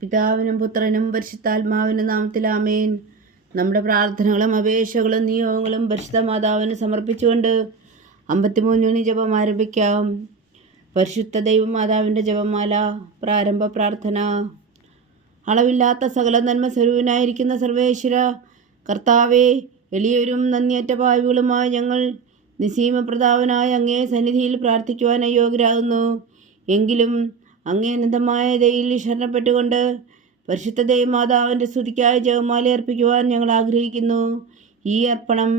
പിതാവിനും പുത്രനും പരിശുദ്ധാത്മാവിനും നാമത്തിൽ ആമേൻ. നമ്മുടെ പ്രാർത്ഥനകളും അപേക്ഷകളും നിയോഗങ്ങളും പരിശുദ്ധ മാതാവിന് സമർപ്പിച്ചുകൊണ്ട് 53 ജപം ആരംഭിക്കാം. പരിശുദ്ധ ദൈവമാതാവിൻ്റെ ജപമാല. പ്രാരംഭ പ്രാർത്ഥന. അളവില്ലാത്ത സകല നന്മ സ്വരൂപനായിരിക്കുന്ന സർവേശ്വര കർത്താവേ, എളിയവരും നന്ദിയറ്റ പാപികളുമായ ഞങ്ങൾ നിസീമപ്രതാപനായ അങ്ങേ സന്നിധിയിൽ പ്രാർത്ഥിക്കുവാൻ അയോഗ്യരാകുന്നു. എങ്കിലും അങ്ങേ അനന്തമായ ദയയിൽ ശരണപ്പെട്ടുകൊണ്ട് പരിശുദ്ധ ദൈവമാതാവിൻ്റെ സ്തുതിക്കായി ജപമാല അർപ്പിക്കുവാൻ ഞങ്ങൾ ആഗ്രഹിക്കുന്നു. ഈ അർപ്പണം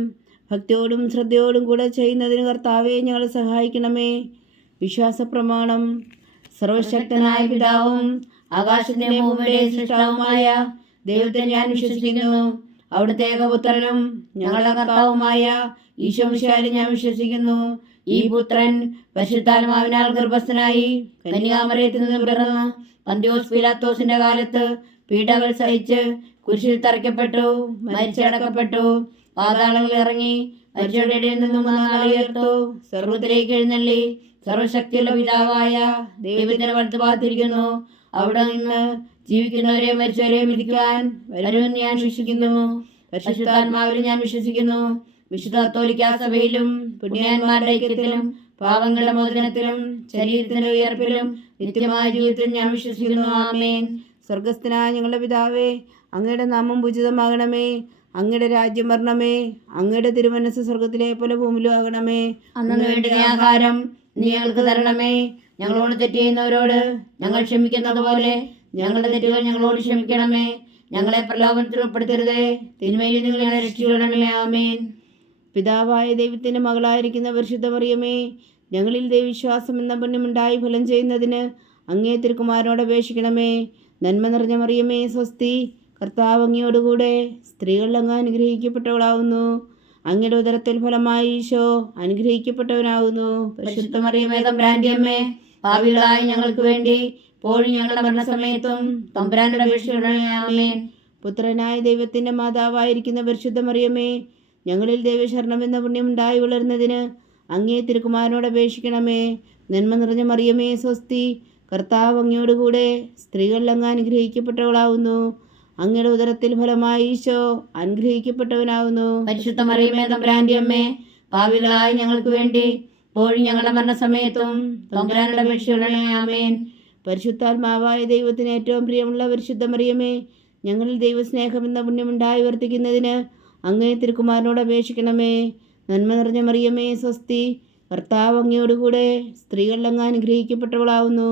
ഭക്തിയോടും ശ്രദ്ധയോടും കൂടെ ചെയ്യുന്നതിന് കർത്താവെ ഞങ്ങളെ സഹായിക്കണമേ. വിശ്വാസ പ്രമാണം. സർവശക്തനായ പിതാവും ആകാശത്തിൻ്റെ ഭൂമിയുടെയും സൃഷ്ടാവുമായ ദൈവത്തെ ഞാൻ വിശ്വസിക്കുന്നു. അവിടുത്തെ ഏകപുത്രനും ഞങ്ങളുടെ കർത്താവുമായ ഈശോമിശിഹായിൽ ഞാൻ വിശ്വസിക്കുന്നു. ഈ പുത്രൻ പരിശുദ്ധാത്മാവിനാൽ ഗർഭസ്ഥനായി കന്യാമറിയത്തിൽ നിന്ന് പിറന്ന് പന്തിയോസ് പീലാത്തോസിന്റെ കാലത്ത് പീഡകൾ സഹിച്ച് കുരിശിൽ തറയ്ക്കപ്പെട്ടു, മരിച്ചടക്കപ്പെട്ടു, പാതാളങ്ങളിൽ ഇറങ്ങി മരിച്ചവരുടെ ഇടയിൽ നിന്നും ഉയർത്തു, സ്വർഗ്ഗത്തിലേക്ക് എഴുന്നള്ളി സർവശക്തിയുള്ള പിതാവായ ദൈവത്തിന്റെ വലത്ത് ഭാഗത്തിരിക്കുന്നു. അവിടെ നിന്ന് ജീവിക്കുന്നവരെ മരിച്ചവരെ വിധിക്കുവാൻ വരുമെന്ന് ഞാൻ വിശ്വസിക്കുന്നു. പരിശുദ്ധാത്മാവിൽ ഞാൻ വിശ്വസിക്കുന്നു. വിശുദ്ധ കത്തോലിക്കാ സഭയിലും പുണ്യവാന്മാരുടെ ഐക്യത്തിലും പാവങ്ങളുടെ മോചനത്തിലും ശരീരത്തിന്റെ ഉയർപ്പിലും നിത്യമായ ജീവിതത്തിലും ഞാൻ വിശ്വസിക്കുന്നു. ആമേൻ. സ്വർഗസ്ഥനായ ഞങ്ങളുടെ പിതാവേ, അങ്ങയുടെ നാമം പൂജിതമാകണമേ. അങ്ങയുടെ രാജ്യം വരണമേ. അങ്ങയുടെ തിരുമനസ്സ് സ്വർഗത്തിലെ പോലെ ഭൂമിയിലും ആകണമേ. അന്നു വേണ്ട ആഹാരം നീ ഞങ്ങൾക്ക് തരണമേ. ഞങ്ങളോട് തെറ്റ് ചെയ്യുന്നവരോട് ഞങ്ങൾ ക്ഷമിക്കുന്നത് പോലെ ഞങ്ങളുടെ തെറ്റുകൾ ഞങ്ങളോട് ക്ഷമിക്കണമേ. ഞങ്ങളെ പ്രലോഭനത്തിൽ ഉൾപ്പെടുത്തരുതേ, തിന്മയിൽ നിങ്ങൾ ഞങ്ങളെ രക്ഷിക്കണമേ. ആമേൻ. പിതാവായ ദൈവത്തിൻ്റെ മകളായിരിക്കുന്ന പരിശുദ്ധ മറിയമേ, ഞങ്ങളിൽ ദൈവവിശ്വാസം എന്ന പുണ്യമുണ്ടായി ഫലം ചെയ്യുന്നതിന് അങ്ങേ തിരുക്കുമാരനോട് അപേക്ഷിക്കണമേ. നന്മ നിറഞ്ഞ മറിയമേ, സ്വസ്തി. കർത്താവ് അങ്ങയോടുകൂടെ സ്ത്രീകൾ അങ്ങ് അനുഗ്രഹിക്കപ്പെട്ടവളാവുന്നു. അങ്ങയുടെ ഉദരത്തിൽ ഫലമായി ഈശോ അനുഗ്രഹിക്കപ്പെട്ടവനാകുന്നു. പരിശുദ്ധ മറിയമേ, തമ്പുരാന്റെ അമ്മേ, പാപികളായ ഞങ്ങൾക്ക് വേണ്ടി ഇപ്പോഴും ഞങ്ങളുടെ മരണസമയത്തും തമ്പുരാന്റെ അപേക്ഷിക്കണമേ. ആമേൻ. പുത്രനായ ദൈവത്തിൻ്റെ മാതാവായിരിക്കുന്ന പരിശുദ്ധ മറിയമേ, ഞങ്ങളിൽ ദൈവശരണം എന്ന പുണ്യമുണ്ടായി വളരുന്നതിന് അങ്ങേ തിരുക്കുമാരനോട് അപേക്ഷിക്കണമേ. നന്മ നിറഞ്ഞ മറിയമേ, സ്വസ്തി. കർത്താവ് അങ്ങയോടുകൂടെ സ്ത്രീകൾ അങ്ങ് അനുഗ്രഹിക്കപ്പെട്ടവളാവുന്നു. അങ്ങയുടെ ഉദരത്തിൽ ഫലമായി ഈശോ അനുഗ്രഹിക്കപ്പെട്ടവനാകുന്നു. പരിശുദ്ധ മറിയമേ, തമ്പുരാന്റെ അമ്മേ, പാപികളായ ഞങ്ങൾക്ക് വേണ്ടി ഇപ്പോഴും ഞങ്ങളുടെ മരണസമയത്തും തമ്പുരാനോട് അപേക്ഷിക്കണമേ. ആമേൻ. പരിശുദ്ധാത്മാവായ ദൈവത്തിന് ഏറ്റവും പ്രിയമുള്ള പരിശുദ്ധ മറിയമേ, ഞങ്ങളിൽ ദൈവസ്നേഹം എന്ന പുണ്യമുണ്ടായി വർദ്ധിക്കുന്നതിന് അങ്ങേ തിരുക്കുമാരനോട് അപേക്ഷിക്കണമേ. നന്മ നിറഞ്ഞ മറിയമേ, സ്വസ്തി. കർത്താവ് അങ്ങയോടുകൂടെ സ്ത്രീകൾ അങ്ങ് അനുഗ്രഹിക്കപ്പെട്ടവളാവുന്നു.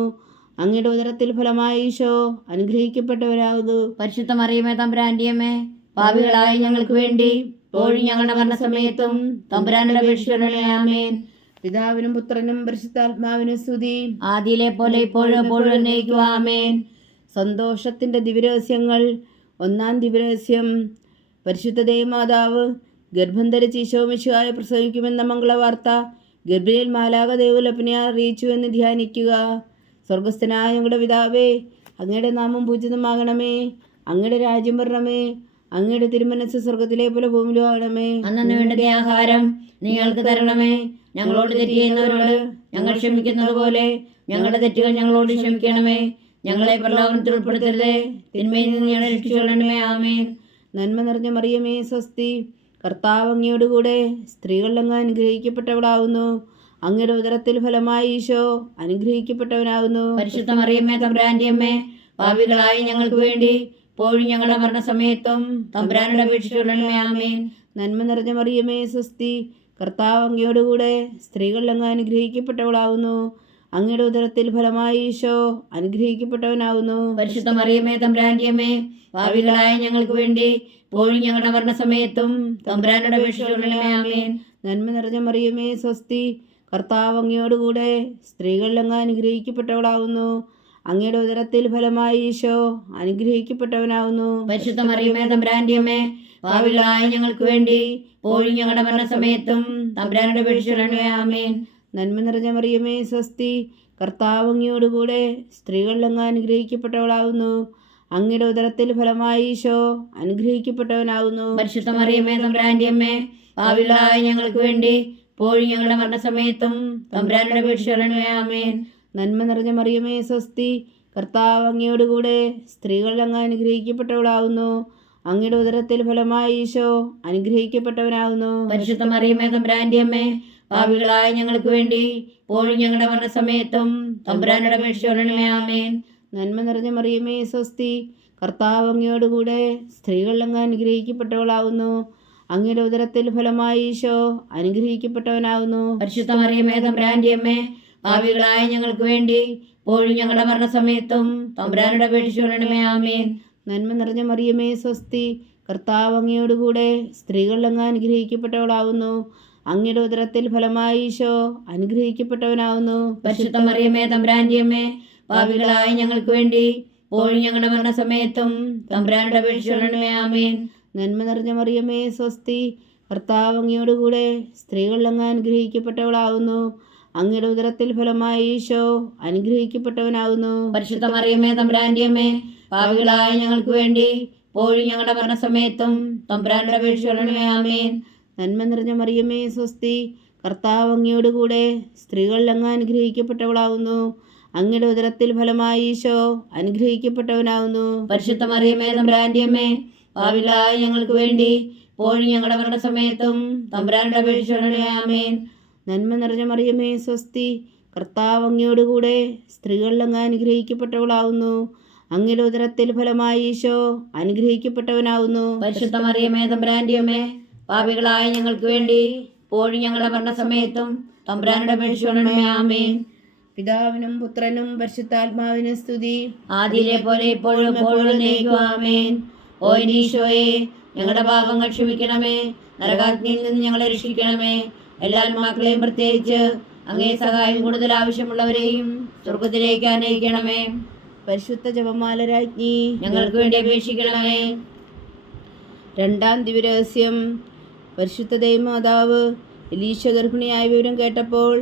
അങ്ങയുടെ ഉദരത്തിൽ ഫലമായി ഈശോ അനുഗ്രഹിക്കപ്പെട്ടവരാകുന്നു. പരിശുദ്ധ മറിയമേ, തമ്പുരാന്റെ അമ്മേ, പാപികളായ ഞങ്ങൾക്ക് വേണ്ടി ഇപ്പോഴും ഞങ്ങളുടെ മരണസമയത്തും തമ്പുരാനോട് അപേക്ഷിക്കണമേ. ആമേൻ. പിതാവിനും പുത്രനും പരിശുദ്ധാത്മാവിനും സ്തുതി. ആദിയിലെ പോലെ ഇപ്പോഴും എപ്പോഴും എന്നേക്കും. ആമേൻ. സന്തോഷത്തിൻ്റെ ദിവ്യരഹസ്യങ്ങൾ. ഒന്നാം ദിവ്യരഹസ്യം. പരിശുദ്ധ ദൈവമാതാവ് ഗർഭം ധരിച്ച് ഈശോമിശിഹായെ പ്രസവിക്കുമെന്ന മംഗളവാർത്ത ഗബ്രിയേൽ മാലാഖ ദൈവലപ്പനെ അറിയിച്ചു എന്ന് ധ്യാനിക്കുക. സ്വർഗസ്ഥനായ ഞങ്ങളുടെ പിതാവേ, അങ്ങയുടെ നാമം പൂജിതമാകണമേ. അങ്ങയുടെ രാജ്യം വരണമേ. അങ്ങയുടെ തിരുമനസ്സ് സ്വർഗത്തിലെ പോലെ ഭൂമിയിലും ആകണമേ. അന്നു വേണ്ട ആഹാരം നീ ഞങ്ങൾക്ക് തരണമേ. ഞങ്ങളോട് തെറ്റ് ചെയ്യുന്നവരോട് ഞങ്ങൾ ക്ഷമിക്കുന്നത് പോലെ ഞങ്ങളുടെ തെറ്റുകൾ ഞങ്ങളോട് ക്ഷമിക്കണമേ. ഞങ്ങളെ പ്രലോഭനത്തിൽ ഉൾപ്പെടുത്തരുതേ, തിന്മയിൽ നിന്ന് ഞങ്ങളെ രക്ഷിക്കണമേ. ആമേൻ. നന്മ നിറഞ്ഞ മറിയമേ, സ്വസ്തി. കർത്താവ് അങ്ങയോടുകൂടെ സ്ത്രീകൾ അങ്ങ് അനുഗ്രഹിക്കപ്പെട്ടവളാവുന്നു. അങ്ങയുടെ ഉദരത്തിൽ ഫലമായി ഈശോ അനുഗ്രഹിക്കപ്പെട്ടവനാകുന്നു. പരിശുദ്ധ മറിയമേ, തമ്പുരാന്റെ അമ്മേ, പാപികളായ ഞങ്ങൾക്ക് വേണ്ടി ഇപ്പോഴും ഞങ്ങളുടെ മരണസമയത്തും തമ്പുരാനോട് അപേക്ഷിക്കണമേ. ആമേൻ. നന്മ നിറഞ്ഞ മറിയമേ, സ്വസ്തി. കർത്താവ് അങ്ങയോടുകൂടെ സ്ത്രീകൾ അങ്ങ് അനുഗ്രഹിക്കപ്പെട്ടവളാവുന്നു. അങ്ങയുടെ ഉദരത്തിൽ ഫലമായി ഈശോ അനുഗ്രഹിക്കപ്പെട്ടവനാകുന്നു. പരിശുദ്ധ മറിയമേ, തമ്പുരാന്റെ അമ്മേ, പാപികളായ ഞങ്ങൾക്ക് വേണ്ടി ഇപ്പോഴും ഞങ്ങളുടെ മരണസമയത്തും തമ്പുരാനോട് അപേക്ഷിക്കണമേ. ആമേൻ. നന്മ നിറഞ്ഞ മറിയമേ, സ്വസ്തി. കർത്താവ് അങ്ങയോടുകൂടെ സ്ത്രീകൾ അങ്ങ് അനുഗ്രഹിക്കപ്പെട്ടവളാവുന്നു. അങ്ങയുടെ ഉദരത്തിൽ ഫലമായി ഈശോ അനുഗ്രഹിക്കപ്പെട്ടവനാകുന്നു. പരിശുദ്ധ മറിയമേ, തമ്പുരാന്റെ അമ്മേ, പാപികളായ ഞങ്ങൾക്ക് വേണ്ടി ഇപ്പോഴും ഞങ്ങളുടെ മരണസമയത്തും തമ്പുരാനോട് അപേക്ഷിക്കണമേ. ആമേൻ. നന്മ നിറഞ്ഞ മറിയമേ, സ്വസ്തി. കർത്താവ് അങ്ങയോടുകൂടെ സ്ത്രീകൾ അങ്ങ് അനുഗ്രഹിക്കപ്പെട്ടവളാവുന്നു. അങ്ങയുടെ ഉദരത്തിൽ ഫലമായി ഈശോ അനുഗ്രഹിക്കപ്പെട്ടവനാകുന്നു. പരിശുദ്ധ മറിയമേ, തമ്പുരാന്റെ അമ്മേ, പാപികളായ ഞങ്ങൾക്ക് വേണ്ടി ഇപ്പോഴും ഞങ്ങളുടെ മരണസമയത്തും തമ്പുരാനോട് അപേക്ഷിക്കണമേ. ആമേൻ. നന്മ നിറഞ്ഞ മറിയമേ, സ്വസ്തി. കർത്താവ് അങ്ങയോടുകൂടെ സ്ത്രീകൾ അങ്ങ് അനുഗ്രഹിക്കപ്പെട്ടവളാവുന്നു. അങ്ങയുടെ ഉദരത്തിൽ ഫലമായി ഈശോ അനുഗ്രഹിക്കപ്പെട്ടവനാകുന്നു. പരിശുദ്ധ മറിയമേ തമ്പുരാന്റെ അമ്മേ, പാപികളായ ഞങ്ങൾക്ക് വേണ്ടി ഇപ്പോഴും ഞങ്ങളുടെ മരണസമയത്തും തമ്പുരാനോട് അപേക്ഷിച്ചുകൊള്ളണമേ. ആമേൻ. നന്മ നിറഞ്ഞ മറിയമേ സ്വസ്തി, കർത്താവ് അങ്ങയോടുകൂടെ സ്ത്രീകൾ അങ്ങ് അനുഗ്രഹിക്കപ്പെട്ടവളാവുന്നു. അങ്ങയുടെ ഉദരത്തിൽ ഫലമായി ഈശോ അനുഗ്രഹിക്കപ്പെട്ടവനാകുന്നു. പരിശുദ്ധ മറിയമേ തമ്പുരാന്റെ അമ്മേ, പാപികളായ ഞങ്ങൾക്ക് വേണ്ടി ഇപ്പോഴും ഞങ്ങളുടെ മരണസമയത്തും തമ്പുരാനോട് അപേക്ഷിച്ചുകൊള്ളണമേ. ആമേൻ. നന്മ നിറഞ്ഞ മറിയമേ സ്വസ്തി, കർത്താവ് അങ്ങയോടുകൂടെ സ്ത്രീകൾ അങ്ങ് അനുഗ്രഹിക്കപ്പെട്ടവളാവുന്നു. അങ്ങയുടെ ഉദരത്തിൽ ഫലമായി ഈശോ അനുഗ്രഹിക്കപ്പെട്ടവനാകുന്നു. പരിശുദ്ധ മറിയമേ തമ്പുരാന്റെ അമ്മേ, പാപികളായ ഞങ്ങൾക്ക് വേണ്ടി ഇപ്പോഴും ഞങ്ങളുടെ മരണസമയത്തും തമ്പുരാനോട് അപേക്ഷിച്ചുകൊള്ളണമേ. ആമേൻ. നന്മ നിറഞ്ഞ മറിയമേ സ്വസ്തി, കർത്താവ് അങ്ങയോടുകൂടെ സ്ത്രീകൾ അങ്ങ് അനുഗ്രഹിക്കപ്പെട്ടവളാവുന്നു. അങ്ങയുടെ ഉദരത്തിൽ ഫലമായി ഈശോ അനുഗ്രഹിക്കപ്പെട്ടവനാകുന്നു. പരിശുദ്ധ മറിയമേ തമ്പുരാന്റെ അമ്മേ, പാപികളായ ഞങ്ങൾക്ക് വേണ്ടി ഇപ്പോഴും ഞങ്ങളുടെ മരണസമയത്തും തമ്പുരാനോട് അപേക്ഷിച്ചുകൊള്ളണമേ. ആമേൻ. നന്മ നിറഞ്ഞ മറിയമേ സ്വസ്തി, കർത്താവ് അങ്ങയോടുകൂടെ സ്ത്രീകൾ അങ്ങ് അനുഗ്രഹിക്കപ്പെട്ടവളാവുന്നു. അങ്ങയുടെ ഉദരത്തിൽ ഫലമായി ഈശോ അനുഗ്രഹിക്കപ്പെട്ടവനാകുന്നു. പരിശുദ്ധ മറിയമേ തമ്പുരാന്റെ അമ്മേ, പാപികളായ ഞങ്ങൾക്ക് വേണ്ടി ഇപ്പോഴും ഞങ്ങളുടെ മരണസമയത്തും തമ്പുരാനോട് അപേക്ഷിച്ചുകൊള്ളണമേ. ആമേൻ. നന്മ നിറഞ്ഞ മറിയമേ സ്വസ്തി, കർത്താവ് അങ്ങയോടുകൂടെ സ്ത്രീകൾ അങ്ങ് അനുഗ്രഹിക്കപ്പെട്ടവളാവുന്നു. അങ്ങയുടെ ഉദരത്തിൽ ഫലമായി ഈശോ അനുഗ്രഹിക്കപ്പെട്ടവനാകുന്നു. പരിശുദ്ധ മറിയമേ തമ്പുരാന്റെ അമ്മേ, പാപികളായ ഞങ്ങൾക്ക് വേണ്ടി ഇപ്പോഴും ഞങ്ങളുടെ മരണസമയത്തും തമ്പുരാനോട് അപേക്ഷിച്ചുകൊള്ളണമേ. ആമേൻ. പിതാവിനും പുത്രനും പരിശുദ്ധാത്മാവിനും സ്തുതി, ആദിയിലെ പോലെ ഇപ്പോഴും എപ്പോഴും എന്നേക്കും. ആമേൻ. ഓ ഈശോയെ, ഞങ്ങളുടെ പാപങ്ങൾ ക്ഷമിക്കണമേ, നരകാഗ്നിയിൽ നിന്ന് ഞങ്ങളെ രക്ഷിക്കണമേ. എല്ലാ ആത്മാക്കളെയും പ്രത്യേകിച്ച് അങ്ങേ സഹായം കൂടുതൽ ആവശ്യമുള്ളവരെയും സ്വർഗത്തിലേക്ക് അനയിക്കണമേ. പരിശുദ്ധ ജപമാല രാജ്ഞി ഞങ്ങൾക്ക് വേണ്ടി അപേക്ഷിക്കണമേ. രണ്ടാം ദിവ്യരഹസ്യം. പരിശുദ്ധ ദൈവമാതാവ് എലീശ ഗർഭിണിയായ വിവരം കേട്ടപ്പോൾ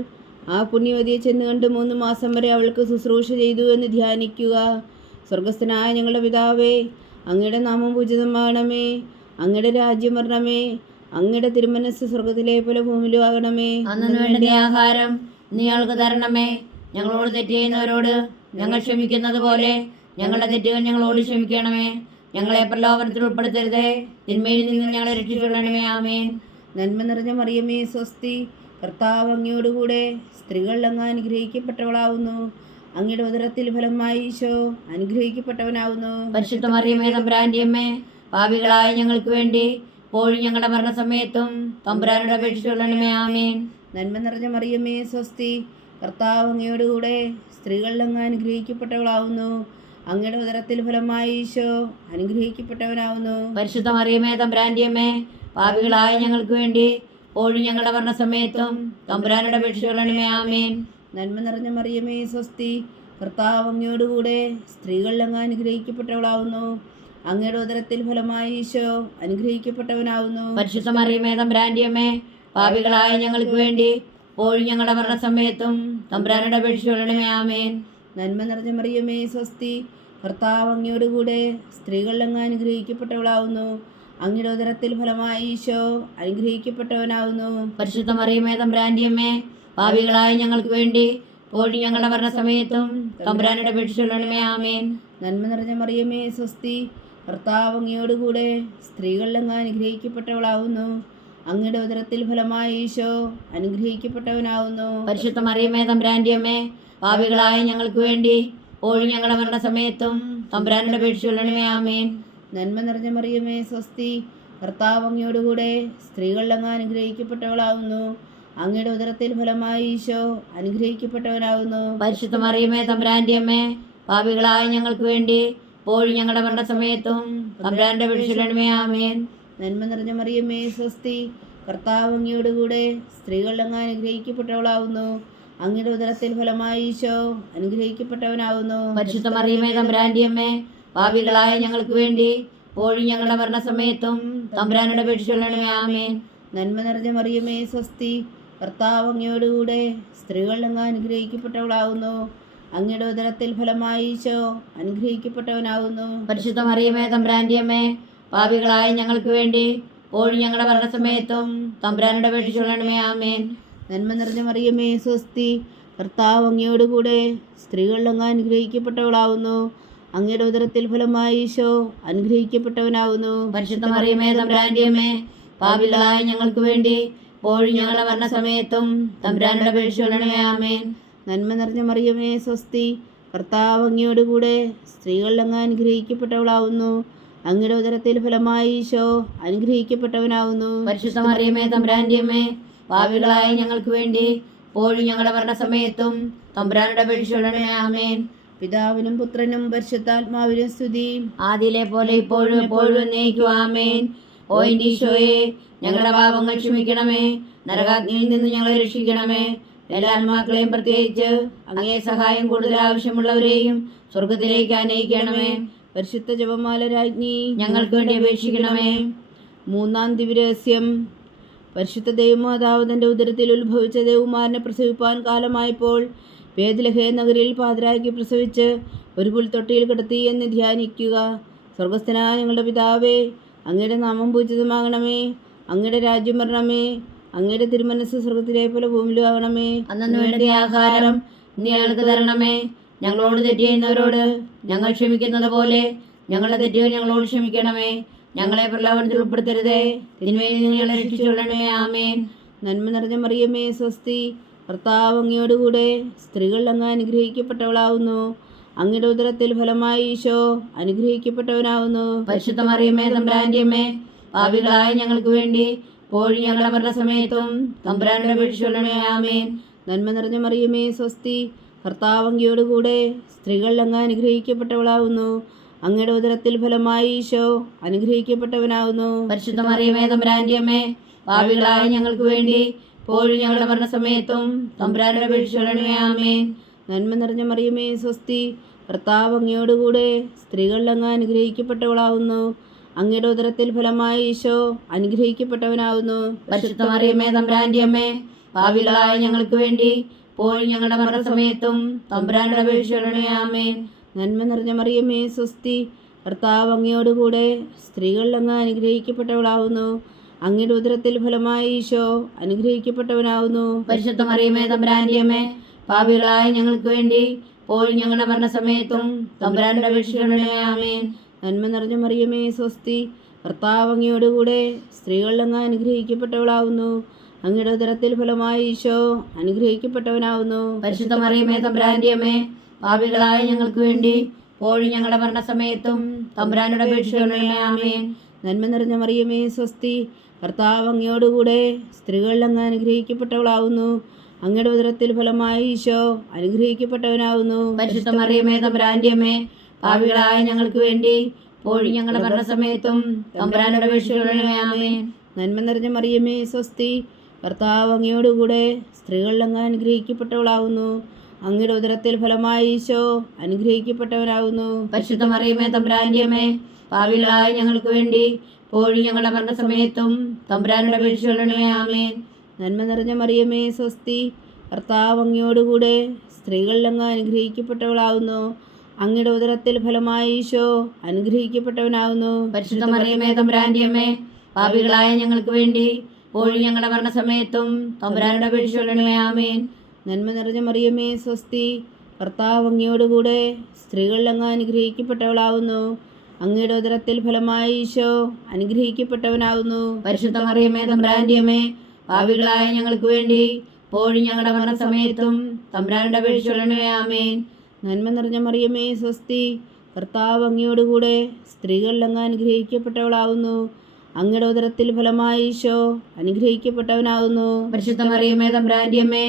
ആ പുണ്യവതിയെ ചെന്ന് കണ്ട് 3 മാസം വരെ അവൾക്ക് ശുശ്രൂഷ ചെയ്തു എന്ന് ധ്യാനിക്കുക. സ്വർഗസ്ഥനായ ഞങ്ങളുടെ പിതാവേ, അങ്ങയുടെ നാമം പൂജിതമാകണമേ. അങ്ങയുടെ രാജ്യം വരണമേ. അങ്ങയുടെ തിരുമനസ് സ്വർഗത്തിലെ പോലെ ഭൂമിയിലും ആകണമേ. അന്നു വേണ്ട ആഹാരം നീ ഞങ്ങൾക്ക് തരണമേ. ഞങ്ങളോട് തെറ്റ് ചെയ്യുന്നവരോട് ഞങ്ങൾ ക്ഷമിക്കുന്നത് പോലെ ഞങ്ങളുടെ തെറ്റുകൾ ഞങ്ങളോട് ക്ഷമിക്കണമേ. ഞങ്ങളെ പ്രലോഭനത്തിൽ ഉൾപ്പെടുത്തരുതേ, തിന്മയിൽ നിന്ന് ഞങ്ങളെ രക്ഷിച്ചുകൊള്ളണമേ. ആമേൻ. നന്മ നിറഞ്ഞ മറിയമേ സ്വസ്തി, കർത്താവ് അങ്ങയോടുകൂടെ സ്ത്രീകൾ അങ്ങ് അനുഗ്രഹിക്കപ്പെട്ടവളാവുന്നു. അങ്ങയുടെ ഉദരത്തിൽ ഫലമായി ഈശോ അനുഗ്രഹിക്കപ്പെട്ടവനാവുന്നു. പരിശുദ്ധ മറിയമേ തമ്പുരാന്റെ അമ്മേ, പാപികളായ ഞങ്ങൾക്ക് വേണ്ടി ഇപ്പോഴും ഞങ്ങളുടെ മരണസമയത്തും തമ്പുരാനോട് അപേക്ഷിച്ചുകൊള്ളണമേ. ആമേൻ. നന്മ നിറഞ്ഞ മറിയമേ സ്വസ്തി, കർത്താവ് അങ്ങയോടുകൂടെ സ്ത്രീകൾ അങ്ങ് അനുഗ്രഹിക്കപ്പെട്ടവളാവുന്നു. അങ്ങയുടെ ഉദരത്തിൽ ഫലമായി ഈശോ അനുഗ്രഹിക്കപ്പെട്ടവനാവുന്നു. പരിശുദ്ധ മറിയമേ തമ്പുരാന്റെ അമ്മേ, പാപികളായ ഞങ്ങൾക്ക് വേണ്ടി ഇപ്പോഴും ഞങ്ങളുടെ മരണസമയത്തും തമ്പുരാനോട് അപേക്ഷിച്ചുകൊള്ളണമേ. ആമേൻ. നന്മ നിറഞ്ഞ മറിയമേ സ്വസ്തി, കർത്താവ് അങ്ങയോടുകൂടെ സ്ത്രീകൾ അങ്ങ് അനുഗ്രഹിക്കപ്പെട്ടവളാവുന്നു. അങ്ങയുടെ ഉദരത്തിൽ ഫലമായി ഈശോ അനുഗ്രഹിക്കപ്പെട്ടവനാവുന്നു. പരിശുദ്ധ മറിയമേ തമ്പുരാന്റെ അമ്മേ, പാപികളായ ഞങ്ങൾക്ക് വേണ്ടി ഇപ്പോഴും ഞങ്ങളുടെ മരണസമയത്തും തമ്പുരാനോട് അപേക്ഷിച്ചുകൊള്ളണമേ. ആമേൻ. നന്മ നിറഞ്ഞ മറിയമേ സ്വസ്തി, കർത്താവ് അങ്ങയോടുകൂടെ സ്ത്രീകൾ അങ്ങ് അനുഗ്രഹിക്കപ്പെട്ടവളാവുന്നു. അങ്ങയുടെ ഉദരത്തിൽ ഫലമായി ഈശോ അനുഗ്രഹിക്കപ്പെട്ടവനാവുന്നു. പരിശുദ്ധ മറിയമേ തമ്പുരാന്റെ അമ്മേ, പാപികളായ ഞങ്ങൾക്ക് വേണ്ടി ഇപ്പോഴും ഞങ്ങളുടെ മരണസമയത്തും തമ്പുരാനോട് അപേക്ഷിച്ചുകൊള്ളണമേ. ആമേൻ. നന്മ നിറഞ്ഞ മറിയമേ സ്വസ്തി, കർത്താവ് അങ്ങയോടുകൂടെ സ്ത്രീകൾ അങ്ങ് അനുഗ്രഹിക്കപ്പെട്ടവളാവുന്നു. അങ്ങയുടെ ഉദരത്തിൽ ഫലമായി ഈശോ അനുഗ്രഹിക്കപ്പെട്ടവനാവുന്നു. പരിശുദ്ധ മറിയമേ തമ്പുരാന്റെ അമ്മേ, പാപികളായ ഞങ്ങൾക്ക് വേണ്ടി ഇപ്പോഴും ഞങ്ങളുടെ മരണസമയത്തും തമ്പുരാനോട് അപേക്ഷിച്ചുകൊള്ളണമേ. ആമേൻ. നന്മ നിറഞ്ഞ മറിയമേ സ്വസ്തി, കർത്താവ് അങ്ങയോടുകൂടെ സ്ത്രീകൾ അങ്ങ് അനുഗ്രഹിക്കപ്പെട്ടവളാവുന്നു. അങ്ങയുടെ ഉദരത്തിൽ ഫലമായി ഈശോ അനുഗ്രഹിക്കപ്പെട്ടവനാവുന്നു. പരിശുദ്ധ മറിയമേ തമ്പുരാന്റെ അമ്മേ, പാപികളായ ഞങ്ങൾക്ക് വേണ്ടി ഇപ്പോഴും ഞങ്ങളുടെ മരണസമയത്തും തമ്പുരാനോട് അപേക്ഷിച്ചുകൊള്ളണമേ. ആമേൻ. നന്മ നിറഞ്ഞ മറിയമേ സ്വസ്തി, കർത്താവ് അങ്ങയോടുകൂടെ സ്ത്രീകൾ അങ്ങ് അനുഗ്രഹിക്കപ്പെട്ടവളാവുന്നു. അങ്ങയുടെ ഉദരത്തിൽ ഫലമായി ഈശോ അനുഗ്രഹിക്കപ്പെട്ടവനാവുന്നു. പരിശുദ്ധ മറിയമേ തമ്പുരാന്റെ അമ്മേ, പാപികളായ ഞങ്ങൾക്ക് വേണ്ടി ഇപ്പോഴും ഞങ്ങളുടെ മരണസമയത്തും തമ്പുരാനോട് അപേക്ഷിച്ചുകൊള്ളണമേ. ആമേൻ. നന്മ നിറഞ്ഞ മറിയമേ സ്വസ്തി, കർത്താവ് അങ്ങയോടുകൂടെ സ്ത്രീകൾ അങ്ങ് അനുഗ്രഹിക്കപ്പെട്ടവളാവുന്നു. അങ്ങയുടെ ഉദരത്തിൽ ഫലമായി ഈശോ അനുഗ്രഹിക്കപ്പെട്ടവനാവുന്നു. പരിശുദ്ധ മറിയമേ തമ്പുരാന്റെ അമ്മേ, പാപികളായ ഞങ്ങൾക്ക് വേണ്ടി ഇപ്പോഴും ഞങ്ങളുടെ മരണസമയത്തും തമ്പുരാനോട് അപേക്ഷിച്ചുകൊള്ളണമേ. ആമേൻ. നന്മ നിറഞ്ഞ മറിയമേ സ്വസ്തി, കർത്താവ് അങ്ങയോടുകൂടെ സ്ത്രീകളിൽ അങ്ങ് അനുഗ്രഹിക്കപ്പെട്ടവളാവുന്നു. അങ്ങയുടെ ഉദരത്തിൽ ഫലമായി ഈശോ അനുഗ്രഹിക്കപ്പെട്ടവനാവുന്നു. പരിശുദ്ധ മറിയമേ തമ്പുരാന്റെ അമ്മേ, പാപികളായ ഞങ്ങൾക്ക് വേണ്ടി ഇപ്പോഴും ഞങ്ങളുടെ മരണസമയത്തും തമ്പുരാനോട് അപേക്ഷിച്ചുകൊള്ളണമേ. ആമേൻ. നന്മ നിറഞ്ഞ മറിയമേ സ്വസ്തി, കർത്താവ് അങ്ങയോടുകൂടെ സ്ത്രീകളിൽ അങ്ങ് അനുഗ്രഹിക്കപ്പെട്ടവളാവുന്നു. അങ്ങയുടെ ഉദരത്തിൽ ഫലമായി ഈശോ അനുഗ്രഹിക്കപ്പെട്ടവനാവുന്നു. പരിശുദ്ധ മറിയമേ തമ്പുരാന്റെ അമ്മേ, പാപികളായ ഞങ്ങൾക്ക് വേണ്ടി ഇപ്പോഴും ഞങ്ങളുടെ മരണസമയത്തും തമ്പുരാനോട് അപേക്ഷിച്ചുകൊള്ളണമേ. ആമേൻ. പിതാവിനും പുത്രനും പരിശുദ്ധാത്മാവിനും സ്തുതി. ആദിയിലെ പോലെ ഇപ്പോഴും എപ്പോഴും എന്നേക്കും. ആമേൻ. ഓ എൻ്റെ ഈശോയെ, ഞങ്ങളുടെ പാപങ്ങൾ ക്ഷമിക്കണമേ, നരകാഗ്നിയിൽ നിന്ന് ഞങ്ങളെ രക്ഷിക്കണമേ. എല്ലാ ആത്മാക്കളെയും, പ്രത്യേകിച്ച് അങ്ങേ സഹായം കൂടുതൽ ആവശ്യമുള്ളവരെയും സ്വർഗത്തിലേക്ക് ആനയിക്കണമേ. പരിശുദ്ധ ജപമാല രാജ്ഞി ഞങ്ങൾക്ക് വേണ്ടി അപേക്ഷിക്കണമേ. മൂന്നാം ദിവ്യരഹസ്യം. പരിശുദ്ധ ദൈവമാതാവ് തൻ്റെ ഉദരത്തിൽ ഉത്ഭവിച്ച ദേവകുമാരനെ പ്രസവിപ്പാൻ കാലമായപ്പോൾ ബേത്ലഹേം നഗരിയിൽ പാതിരാക്കി പ്രസവിച്ച് ഒരു പുൽത്തൊട്ടിയിൽ കിടത്തി എന്ന് ധ്യാനിക്കുക. സ്വർഗസ്ഥനായ ഞങ്ങളുടെ പിതാവേ, അങ്ങയുടെ നാമം പൂജിതമാകണമേ. അങ്ങയുടെ രാജ്യം വരണമേ. അങ്ങയുടെ തിരുമനസ് സ്വർഗത്തിലെ പോലെ ഭൂമിയിലും ആകണമേ. അന്നു വേണ്ട ആഹാരം ഇന്ന് ഞങ്ങൾക്ക് തരണമേ. ഞങ്ങളോട് തെറ്റ് ചെയ്യുന്നവരോട് ഞങ്ങൾ ക്ഷമിക്കുന്നത് പോലെ ഞങ്ങളുടെ തെറ്റുകൾ ഞങ്ങളോട് ക്ഷമിക്കണമേ. ഞങ്ങളെ പ്രലോഭനത്തിൽ ഉൾപ്പെടുത്തരുതേ, തിന്മയിൽ നിന്ന് ഞങ്ങളെ രക്ഷിച്ചുകൊള്ളണമേ. ആമേൻ. നന്മ നിറഞ്ഞ മറിയമേ സ്വസ്തി, കർത്താവ് അങ്ങയോടുകൂടെ സ്ത്രീകളിൽ അങ്ങ് അനുഗ്രഹിക്കപ്പെട്ടവളാവുന്നു. അങ്ങയുടെ ഉദരത്തിൽ ഫലമായി ഈശോ അനുഗ്രഹിക്കപ്പെട്ടവനാവുന്നു. പരിശുദ്ധ മറിയമേ തമ്പുരാന്റെ അമ്മേ, പാപികളായ ഞങ്ങൾക്ക് വേണ്ടി ഇപ്പോഴും ഞങ്ങളുടെ മരണസമയത്തും തമ്പുരാനോട് അപേക്ഷിച്ചുകൊള്ളണമേ. ആമേൻ. നന്മ നിറഞ്ഞ മറിയമേ സ്വസ്തി, കർത്താവ് അങ്ങയോടുകൂടെ സ്ത്രീകളിൽ അങ്ങ് അനുഗ്രഹിക്കപ്പെട്ടവളാവുന്നു. അങ്ങയുടെ ഉദരത്തിൽ ഫലമായി ഈശോ അനുഗ്രഹിക്കപ്പെട്ടവനാവുന്നു. പരിശുദ്ധ മറിയമേ തമ്പുരാന്റെ അമ്മേ, പാപികളായ ഞങ്ങൾക്ക് വേണ്ടി ഇപ്പോഴും ഞങ്ങളുടെ മരണസമയത്തും തമ്പുരാനോട് അപേക്ഷിച്ചുകൊള്ളണമേ. ആമേൻ. നന്മ നിറഞ്ഞ മറിയമേ സ്വസ്തി, കർത്താവ് അങ്ങയോടുകൂടെ സ്ത്രീകളിൽ അങ്ങ് അനുഗ്രഹിക്കപ്പെട്ടവളാവുന്നു. അങ്ങയുടെ ഉദരത്തിൽ ഫലമായി ഈശോ അനുഗ്രഹിക്കപ്പെട്ടവനാവുന്നു. പരിശുദ്ധ മറിയമേ തമ്പുരാന്റെ അമ്മേ, പാപികളായ ഞങ്ങൾക്ക് വേണ്ടി ഇപ്പോഴും ഞങ്ങളുടെ മരണസമയത്തും തമ്പുരാനോട് അപേക്ഷിച്ചുകൊള്ളണമേ. ആമേൻ. നന്മ നിറഞ്ഞ മറിയമേ സ്വസ്തി, കർത്താവ് അങ്ങയോടുകൂടെ സ്ത്രീകളിൽ അങ്ങ് അനുഗ്രഹിക്കപ്പെട്ടവളാവുന്നു. അങ്ങയുടെ ഉദരത്തിൽ ഫലമായി ഈശോ അനുഗ്രഹിക്കപ്പെട്ടവനാവുന്നു. പരിശുദ്ധ മറിയമേ തമ്പുരാന്റെ അമ്മേ, പാപികളായ ഞങ്ങൾക്ക് വേണ്ടി ഇപ്പോഴും ഞങ്ങളുടെ മരണസമയത്തും തമ്പുരാനോട് അപേക്ഷിച്ചുകൊള്ളണമേ. ആമേൻ. നന്മ നിറഞ്ഞ മറിയമേ സ്വസ്തി, കർത്താവ് അങ്ങയോടുകൂടെ സ്ത്രീകളിൽ അങ്ങ് അനുഗ്രഹിക്കപ്പെട്ടവളാവുന്നു. അങ്ങയുടെ ഉദരത്തിൽ ഫലമായി ഈശോ അനുഗ്രഹിക്കപ്പെട്ടവനാവുന്നു. പരിശുദ്ധ മറിയമേ തമ്പുരാന്റെ അമ്മേ, പാപികളായ ഞങ്ങൾക്ക് വേണ്ടി ഇപ്പോഴും ഞങ്ങളുടെ മരണസമയത്തും തമ്പുരാനോട് അപേക്ഷിച്ചുകൊള്ളണമേ. ആമേൻ. നന്മ നിറഞ്ഞ മറിയമേ സ്വസ്തി, കർത്താവ് അങ്ങയോടുകൂടെ സ്ത്രീകളിൽ അങ്ങ് അനുഗ്രഹിക്കപ്പെട്ടവളാവുന്നു. അങ്ങയുടെ ഉദരത്തിൽ ഫലമായി ഈശോ അനുഗ്രഹിക്കപ്പെട്ടവനാവുന്നു. പരിശുദ്ധ മറിയമേ തമ്പുരാന്റെ അമ്മേ, പാപികളായ ഞങ്ങൾക്ക് വേണ്ടി ഇപ്പോഴും ഞങ്ങളുടെ മരണസമയത്തും തമ്പുരാനോട് അപേക്ഷിച്ചുകൊള്ളണമേ. ആമേൻ. നന്മ നിറഞ്ഞ മറിയമേ സ്വസ്തി, കർത്താവ് അങ്ങയോടുകൂടെ സ്ത്രീകളിൽ അങ്ങ് അനുഗ്രഹിക്കപ്പെട്ടവളാവുന്നു. അങ്ങയുടെ ഉദരത്തിൽ ഫലമായി ഈശോ അനുഗ്രഹിക്കപ്പെട്ടവനാവുന്നു. പരിശുദ്ധ മറിയമേ തമ്പുരാന്റെ അമ്മേ, പാപികളായ ഞങ്ങൾക്ക് വേണ്ടി ഇപ്പോഴും ഞങ്ങളുടെ മരണസമയത്തും തമ്പുരാനോട് അപേക്ഷിച്ചുകൊള്ളണമേ. ആമേൻ. നന്മ നിറഞ്ഞ മറിയമേ സ്വസ്തി, കർത്താവ് അങ്ങയോടുകൂടെ സ്ത്രീകളിൽ അങ്ങ് അനുഗ്രഹിക്കപ്പെട്ടവളാവുന്നു. അങ്ങയുടെ ഉദരത്തിൽ ഫലമായി ഈശോ അനുഗ്രഹിക്കപ്പെട്ടവനാവുന്നു. പരിശുദ്ധ മറിയമേ തമ്പുരാന്റെ അമ്മേ, പാപികളായ ഞങ്ങൾക്ക് വേണ്ടി ഇപ്പോഴും ഞങ്ങളുടെ മരണസമയത്തും തമ്പുരാനോട് അപേക്ഷിച്ചുകൊള്ളണമേ. ആമേൻ. നന്മ നിറഞ്ഞ മറിയമേ സ്വസ്തി, കർത്താവ് അങ്ങയോടുകൂടെ സ്ത്രീകളിൽ അങ്ങ് അനുഗ്രഹിക്കപ്പെട്ടവളാവുന്നു. അങ്ങയുടെ ഉദരത്തിൽ ഫലമായി ഈശോ അനുഗ്രഹിക്കപ്പെട്ടവനാവുന്നു. പരിശുദ്ധ മറിയമേ തമ്പുരാന്റെ അമ്മേ, പാപികളായ ഞങ്ങൾക്ക് വേണ്ടി ഇപ്പോഴും ഞങ്ങളുടെ മരണസമയത്തും തമ്പുരാനോട് അപേക്ഷിച്ചുകൊള്ളണമേ. ആമേൻ. നന്മ നിറഞ്ഞ മറിയമേ സ്വസ്തി, കർത്താവ് അങ്ങയോടുകൂടെ സ്ത്രീകളിൽ അങ്ങ് അനുഗ്രഹിക്കപ്പെട്ടവളാവുന്നു. അങ്ങയുടെ ഉദരത്തിൽ ഫലമായി ഈശോ അനുഗ്രഹിക്കപ്പെട്ടവനാവുന്നു. പരിശുദ്ധ മറിയമേ തമ്പുരാന്റെ അമ്മേ,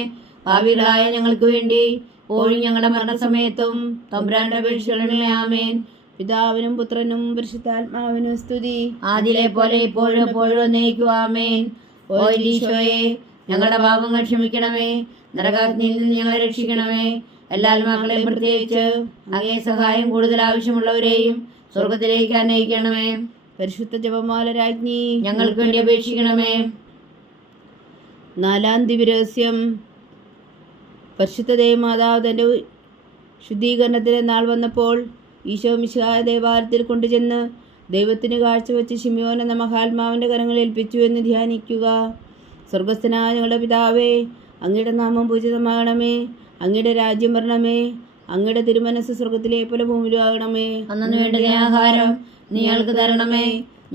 പാപികളായ ഞങ്ങൾക്ക് വേണ്ടി ഇപ്പോഴും ഞങ്ങളുടെ മരണസമയത്തും തമ്പുരാനോട് അപേക്ഷിച്ചുകൊള്ളണമേ. ആമേൻ. പിതാവിനും പുത്രനും പരിശുദ്ധാത്മാവിനും സ്തുതി. ആദിയിലെ പോലെ ഇപ്പോഴും എപ്പോഴും എന്നേക്കും. ആമേൻ. ഓ ഈശോയെ, ഞങ്ങളുടെ പാപങ്ങൾ ക്ഷമിക്കണമേ, നരകാഗ്നിയിൽ നിന്ന് ഞങ്ങളെ രക്ഷിക്കണമേ. എല്ലാ ആത്മാക്കളെയും, പ്രത്യേകിച്ച് അങ്ങേ സഹായം കൂടുതൽ ആവശ്യമുള്ളവരെയും സ്വർഗത്തിലേക്ക് ആനയിക്കണമേ. പരിശുദ്ധ ജപമാല രാജ്ഞി ഞങ്ങൾക്ക് വേണ്ടി അപേക്ഷിക്കണമേ. നാലാം ദിവ്യരഹസ്യം. പരിശുദ്ധ ദൈവമാതാവ് തൻ്റെ ശുദ്ധീകരണത്തിന് നാൾ വന്നപ്പോൾ ഈശോ മിശിഹായ ദേവാലയത്തിൽ കൊണ്ടുചെന്ന് ദൈവത്തിന് കാഴ്ചവെച്ച് ശിമിയോൻ എന്ന മഹാത്മാവിൻ്റെ കരങ്ങളിൽ ഏൽപ്പിച്ചു എന്ന് ധ്യാനിക്കുക. സ്വർഗസ്ഥനായ ഞങ്ങളുടെ പിതാവേ, അങ്ങയുടെ നാമം പൂജിതമാകണമേ. അങ്ങയുടെ രാജ്യം വരണമേ. അങ്ങയുടെ തിരുമനസ് സ്വർഗത്തിലെ പോലെ ഭൂമിയിലും ആകണമേ. അന്നു വേണ്ടുന്ന ആഹാരം നീ ഞങ്ങൾക്ക് തരണമേ.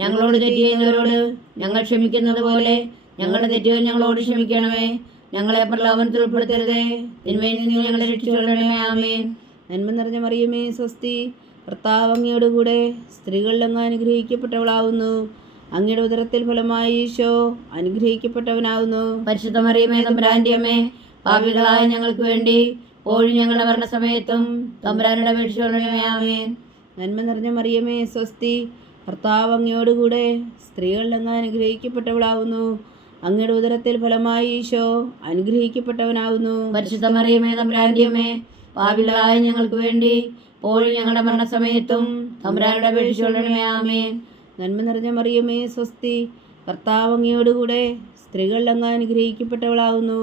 ഞങ്ങളോട് തെറ്റ് ചെയ്യുന്നവരോട് ഞങ്ങൾ ക്ഷമിക്കുന്നത് പോലെ ഞങ്ങളുടെ തെറ്റുകൾ ഞങ്ങളോട് ക്ഷമിക്കണമേ. ഞങ്ങളെ പ്രലോഭനത്തിൽ ഉൾപ്പെടുത്തരുതേ, തിന്മയിൽ നിന്ന് ഞങ്ങളെ രക്ഷിച്ചുകൊള്ളണമേ. ആമേൻ. നന്മ നിറഞ്ഞ മറിയമേ, സ്വസ്തി. കർത്താവ് അങ്ങയോടുകൂടെ സ്ത്രീകളിൽ അങ്ങ് അനുഗ്രഹിക്കപ്പെട്ടവളാവുന്നു. അങ്ങയുടെ ഉദരത്തിൽ ഫലമായി ഈശോ അനുഗ്രഹിക്കപ്പെട്ടവനാവുന്നു. പരിശുദ്ധ മറിയമേ, തമ്പുരാന്റെ അമ്മേ, പാപികളായ ഞങ്ങൾക്ക് വേണ്ടി ഇപ്പോഴും ഞങ്ങളുടെ മരണസമയത്തും തമ്പുരാനോട് അപേക്ഷിച്ചുകൊള്ളണമേ. ആമേൻ. നന്മ നിറഞ്ഞ മറിയമേ, സ്വസ്തി. കർത്താവ് അങ്ങയോടുകൂടെ സ്ത്രീകളിൽ അങ്ങ് അനുഗ്രഹിക്കപ്പെട്ടവളാവുന്നു. അങ്ങയുടെ ഉദരത്തിൽ ഫലമായി ഈശോ അനുഗ്രഹിക്കപ്പെട്ടവനാവുന്നു. പരിശുദ്ധ മറിയമേ, തമ്പുരാന്റെ അമ്മേ, പാപികളായ ഞങ്ങൾക്ക് വേണ്ടി ഇപ്പോഴും ഞങ്ങളുടെ മരണസമയത്തും തമ്പുരാനോട് അപേക്ഷിച്ചുകൊള്ളണമേ. ആമേൻ. നന്മ നിറഞ്ഞ മറിയമേ, സ്വസ്തി. കർത്താവ് അങ്ങയോടുകൂടെ സ്ത്രീകളിൽ അങ്ങ് അനുഗ്രഹിക്കപ്പെട്ടവളാവുന്നു.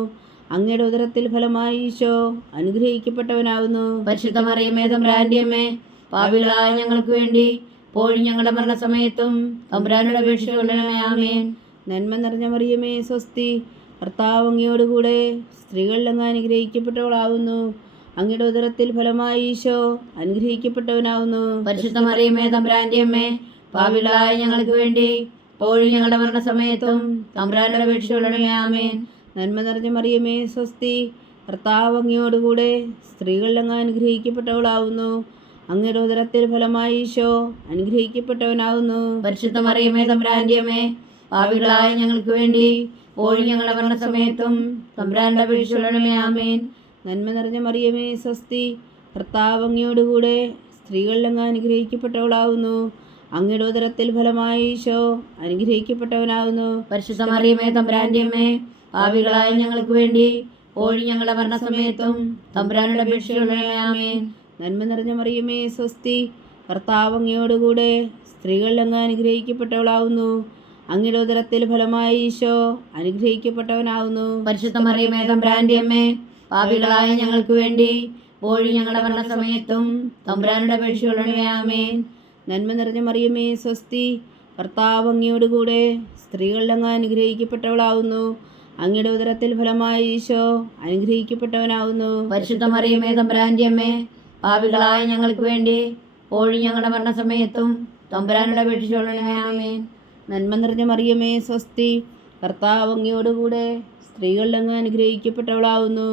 അങ്ങയുടെ ഉദരത്തിൽ ഫലമായി ഈശോ അനുഗ്രഹിക്കപ്പെട്ടവനാവുന്നു. പരിശുദ്ധ മറിയമേ, തമ്പുരാന്റെ അമ്മേ, പാപികളായ ഞങ്ങൾക്ക് വേണ്ടി ഇപ്പോഴും ഞങ്ങളുടെ മരണസമയത്തും തമ്പുരാനോട് അപേക്ഷിച്ചുകൊള്ളണമേ. ആമേൻ. നന്മ നിറഞ്ഞ മറിയമേ, സ്വസ്തി. കർത്താവ് അങ്ങയോടുകൂടെ സ്ത്രീകളിൽ അങ്ങ് അനുഗ്രഹിക്കപ്പെട്ടവളാവുന്നു. അങ്ങയുടെ ഉദരത്തിൽ ഫലമായി ഈശോ അനുഗ്രഹിക്കപ്പെട്ടവനാവുന്നു. പരിശുദ്ധ മറിയമേ, തമ്പുരാന്റെ അമ്മേ, പാപികളായ ഞങ്ങൾക്ക് വേണ്ടി ഇപ്പോഴും ഞങ്ങളുടെ മരണസമയത്തും തമ്പുരാനോട് അപേക്ഷിച്ചുകൊള്ളണമേ. ആമേൻ. നന്മ നിറഞ്ഞ മറിയമേ, സ്വസ്തി. കർത്താവ് അങ്ങയോടുകൂടെ സ്ത്രീകളിൽ അങ്ങ് അനുഗ്രഹിക്കപ്പെട്ടവളാവുന്നു. അങ്ങയുടെ ഉദരത്തിൽ ഫലമായി ഈശോ അനുഗ്രഹിക്കപ്പെട്ടവനാവുന്നു. പരിശുദ്ധ മറിയമേ, തമ്പുരാന്റെ അമ്മേ, പാപികളായ ഞങ്ങൾക്ക് വേണ്ടി ഇപ്പോഴും ഞങ്ങളുടെ മരണസമയത്തും തമ്പുരാനോട് അപേക്ഷിച്ചുകൊള്ളണമേ. ആമേൻ. നന്മ നിറഞ്ഞ മറിയമേ, സ്വസ്തി. കർത്താവ് അങ്ങയോടുകൂടെ സ്ത്രീകളിൽ അങ്ങ് അനുഗ്രഹിക്കപ്പെട്ടവളാവുന്നു. അങ്ങയുടെ ഉദരത്തിൽ ഫലമായി ഈശോ അനുഗ്രഹിക്കപ്പെട്ടവനാവുന്നു. പരിശുദ്ധ മറിയമേ, തമ്പുരാന്റെ അമ്മേ, പാപികളായ ഞങ്ങൾക്ക് വേണ്ടി ഇപ്പോഴും ഞങ്ങളുടെ മരണസമയത്തും തമ്പുരാനോട് അപേക്ഷിച്ചുകൊള്ളണമേ. ആമേൻ. നന്മ നിറഞ്ഞ മറിയമേ, സ്വസ്തി. കർത്താവ് അങ്ങയോടുകൂടെ സ്ത്രീകളിൽ അങ്ങ് അനുഗ്രഹിക്കപ്പെട്ടവളാവുന്നു. അങ്ങയുടെ ഉദരത്തിൽ ഫലമായി ഈശോ അനുഗ്രഹിക്കപ്പെട്ടവനാവുന്നു. പരിശുദ്ധ മറിയമേ, തമ്പുരാന്റെ അമ്മേ, പാപികളായ ഞങ്ങൾക്ക് വേണ്ടി ഇപ്പോഴും ഞങ്ങളുടെ മരണസമയത്തും തമ്പുരാനോട് അപേക്ഷിച്ചുകൊള്ളണമേ. ആമേൻ. നന്മ നിറഞ്ഞ മറിയമേ, സ്വസ്തി. കർത്താവ് അങ്ങയോടുകൂടെ സ്ത്രീകളിൽ അങ്ങ് അനുഗ്രഹിക്കപ്പെട്ടവളാവുന്നു. അങ്ങയുടെ ഉദരത്തിൽ ഫലമായി ഈശോ അനുഗ്രഹിക്കപ്പെട്ടവനാവുന്നു. പരിശുദ്ധ മറിയമേ, തമ്പുരാന്റെ അമ്മേ, പാപികളായ ഞങ്ങൾക്ക് വേണ്ടി ഇപ്പോഴും ഞങ്ങളുടെ മരണസമയത്തും തമ്പുരാനോട് അപേക്ഷിച്ചുകൊള്ളണമേ. ആമേൻ. നന്മ നിറഞ്ഞ മറിയമേ, സ്വസ്തി. കർത്താവ് അങ്ങയോടുകൂടെ സ്ത്രീകളിൽ അങ്ങ് അനുഗ്രഹിക്കപ്പെട്ടവളാവുന്നു.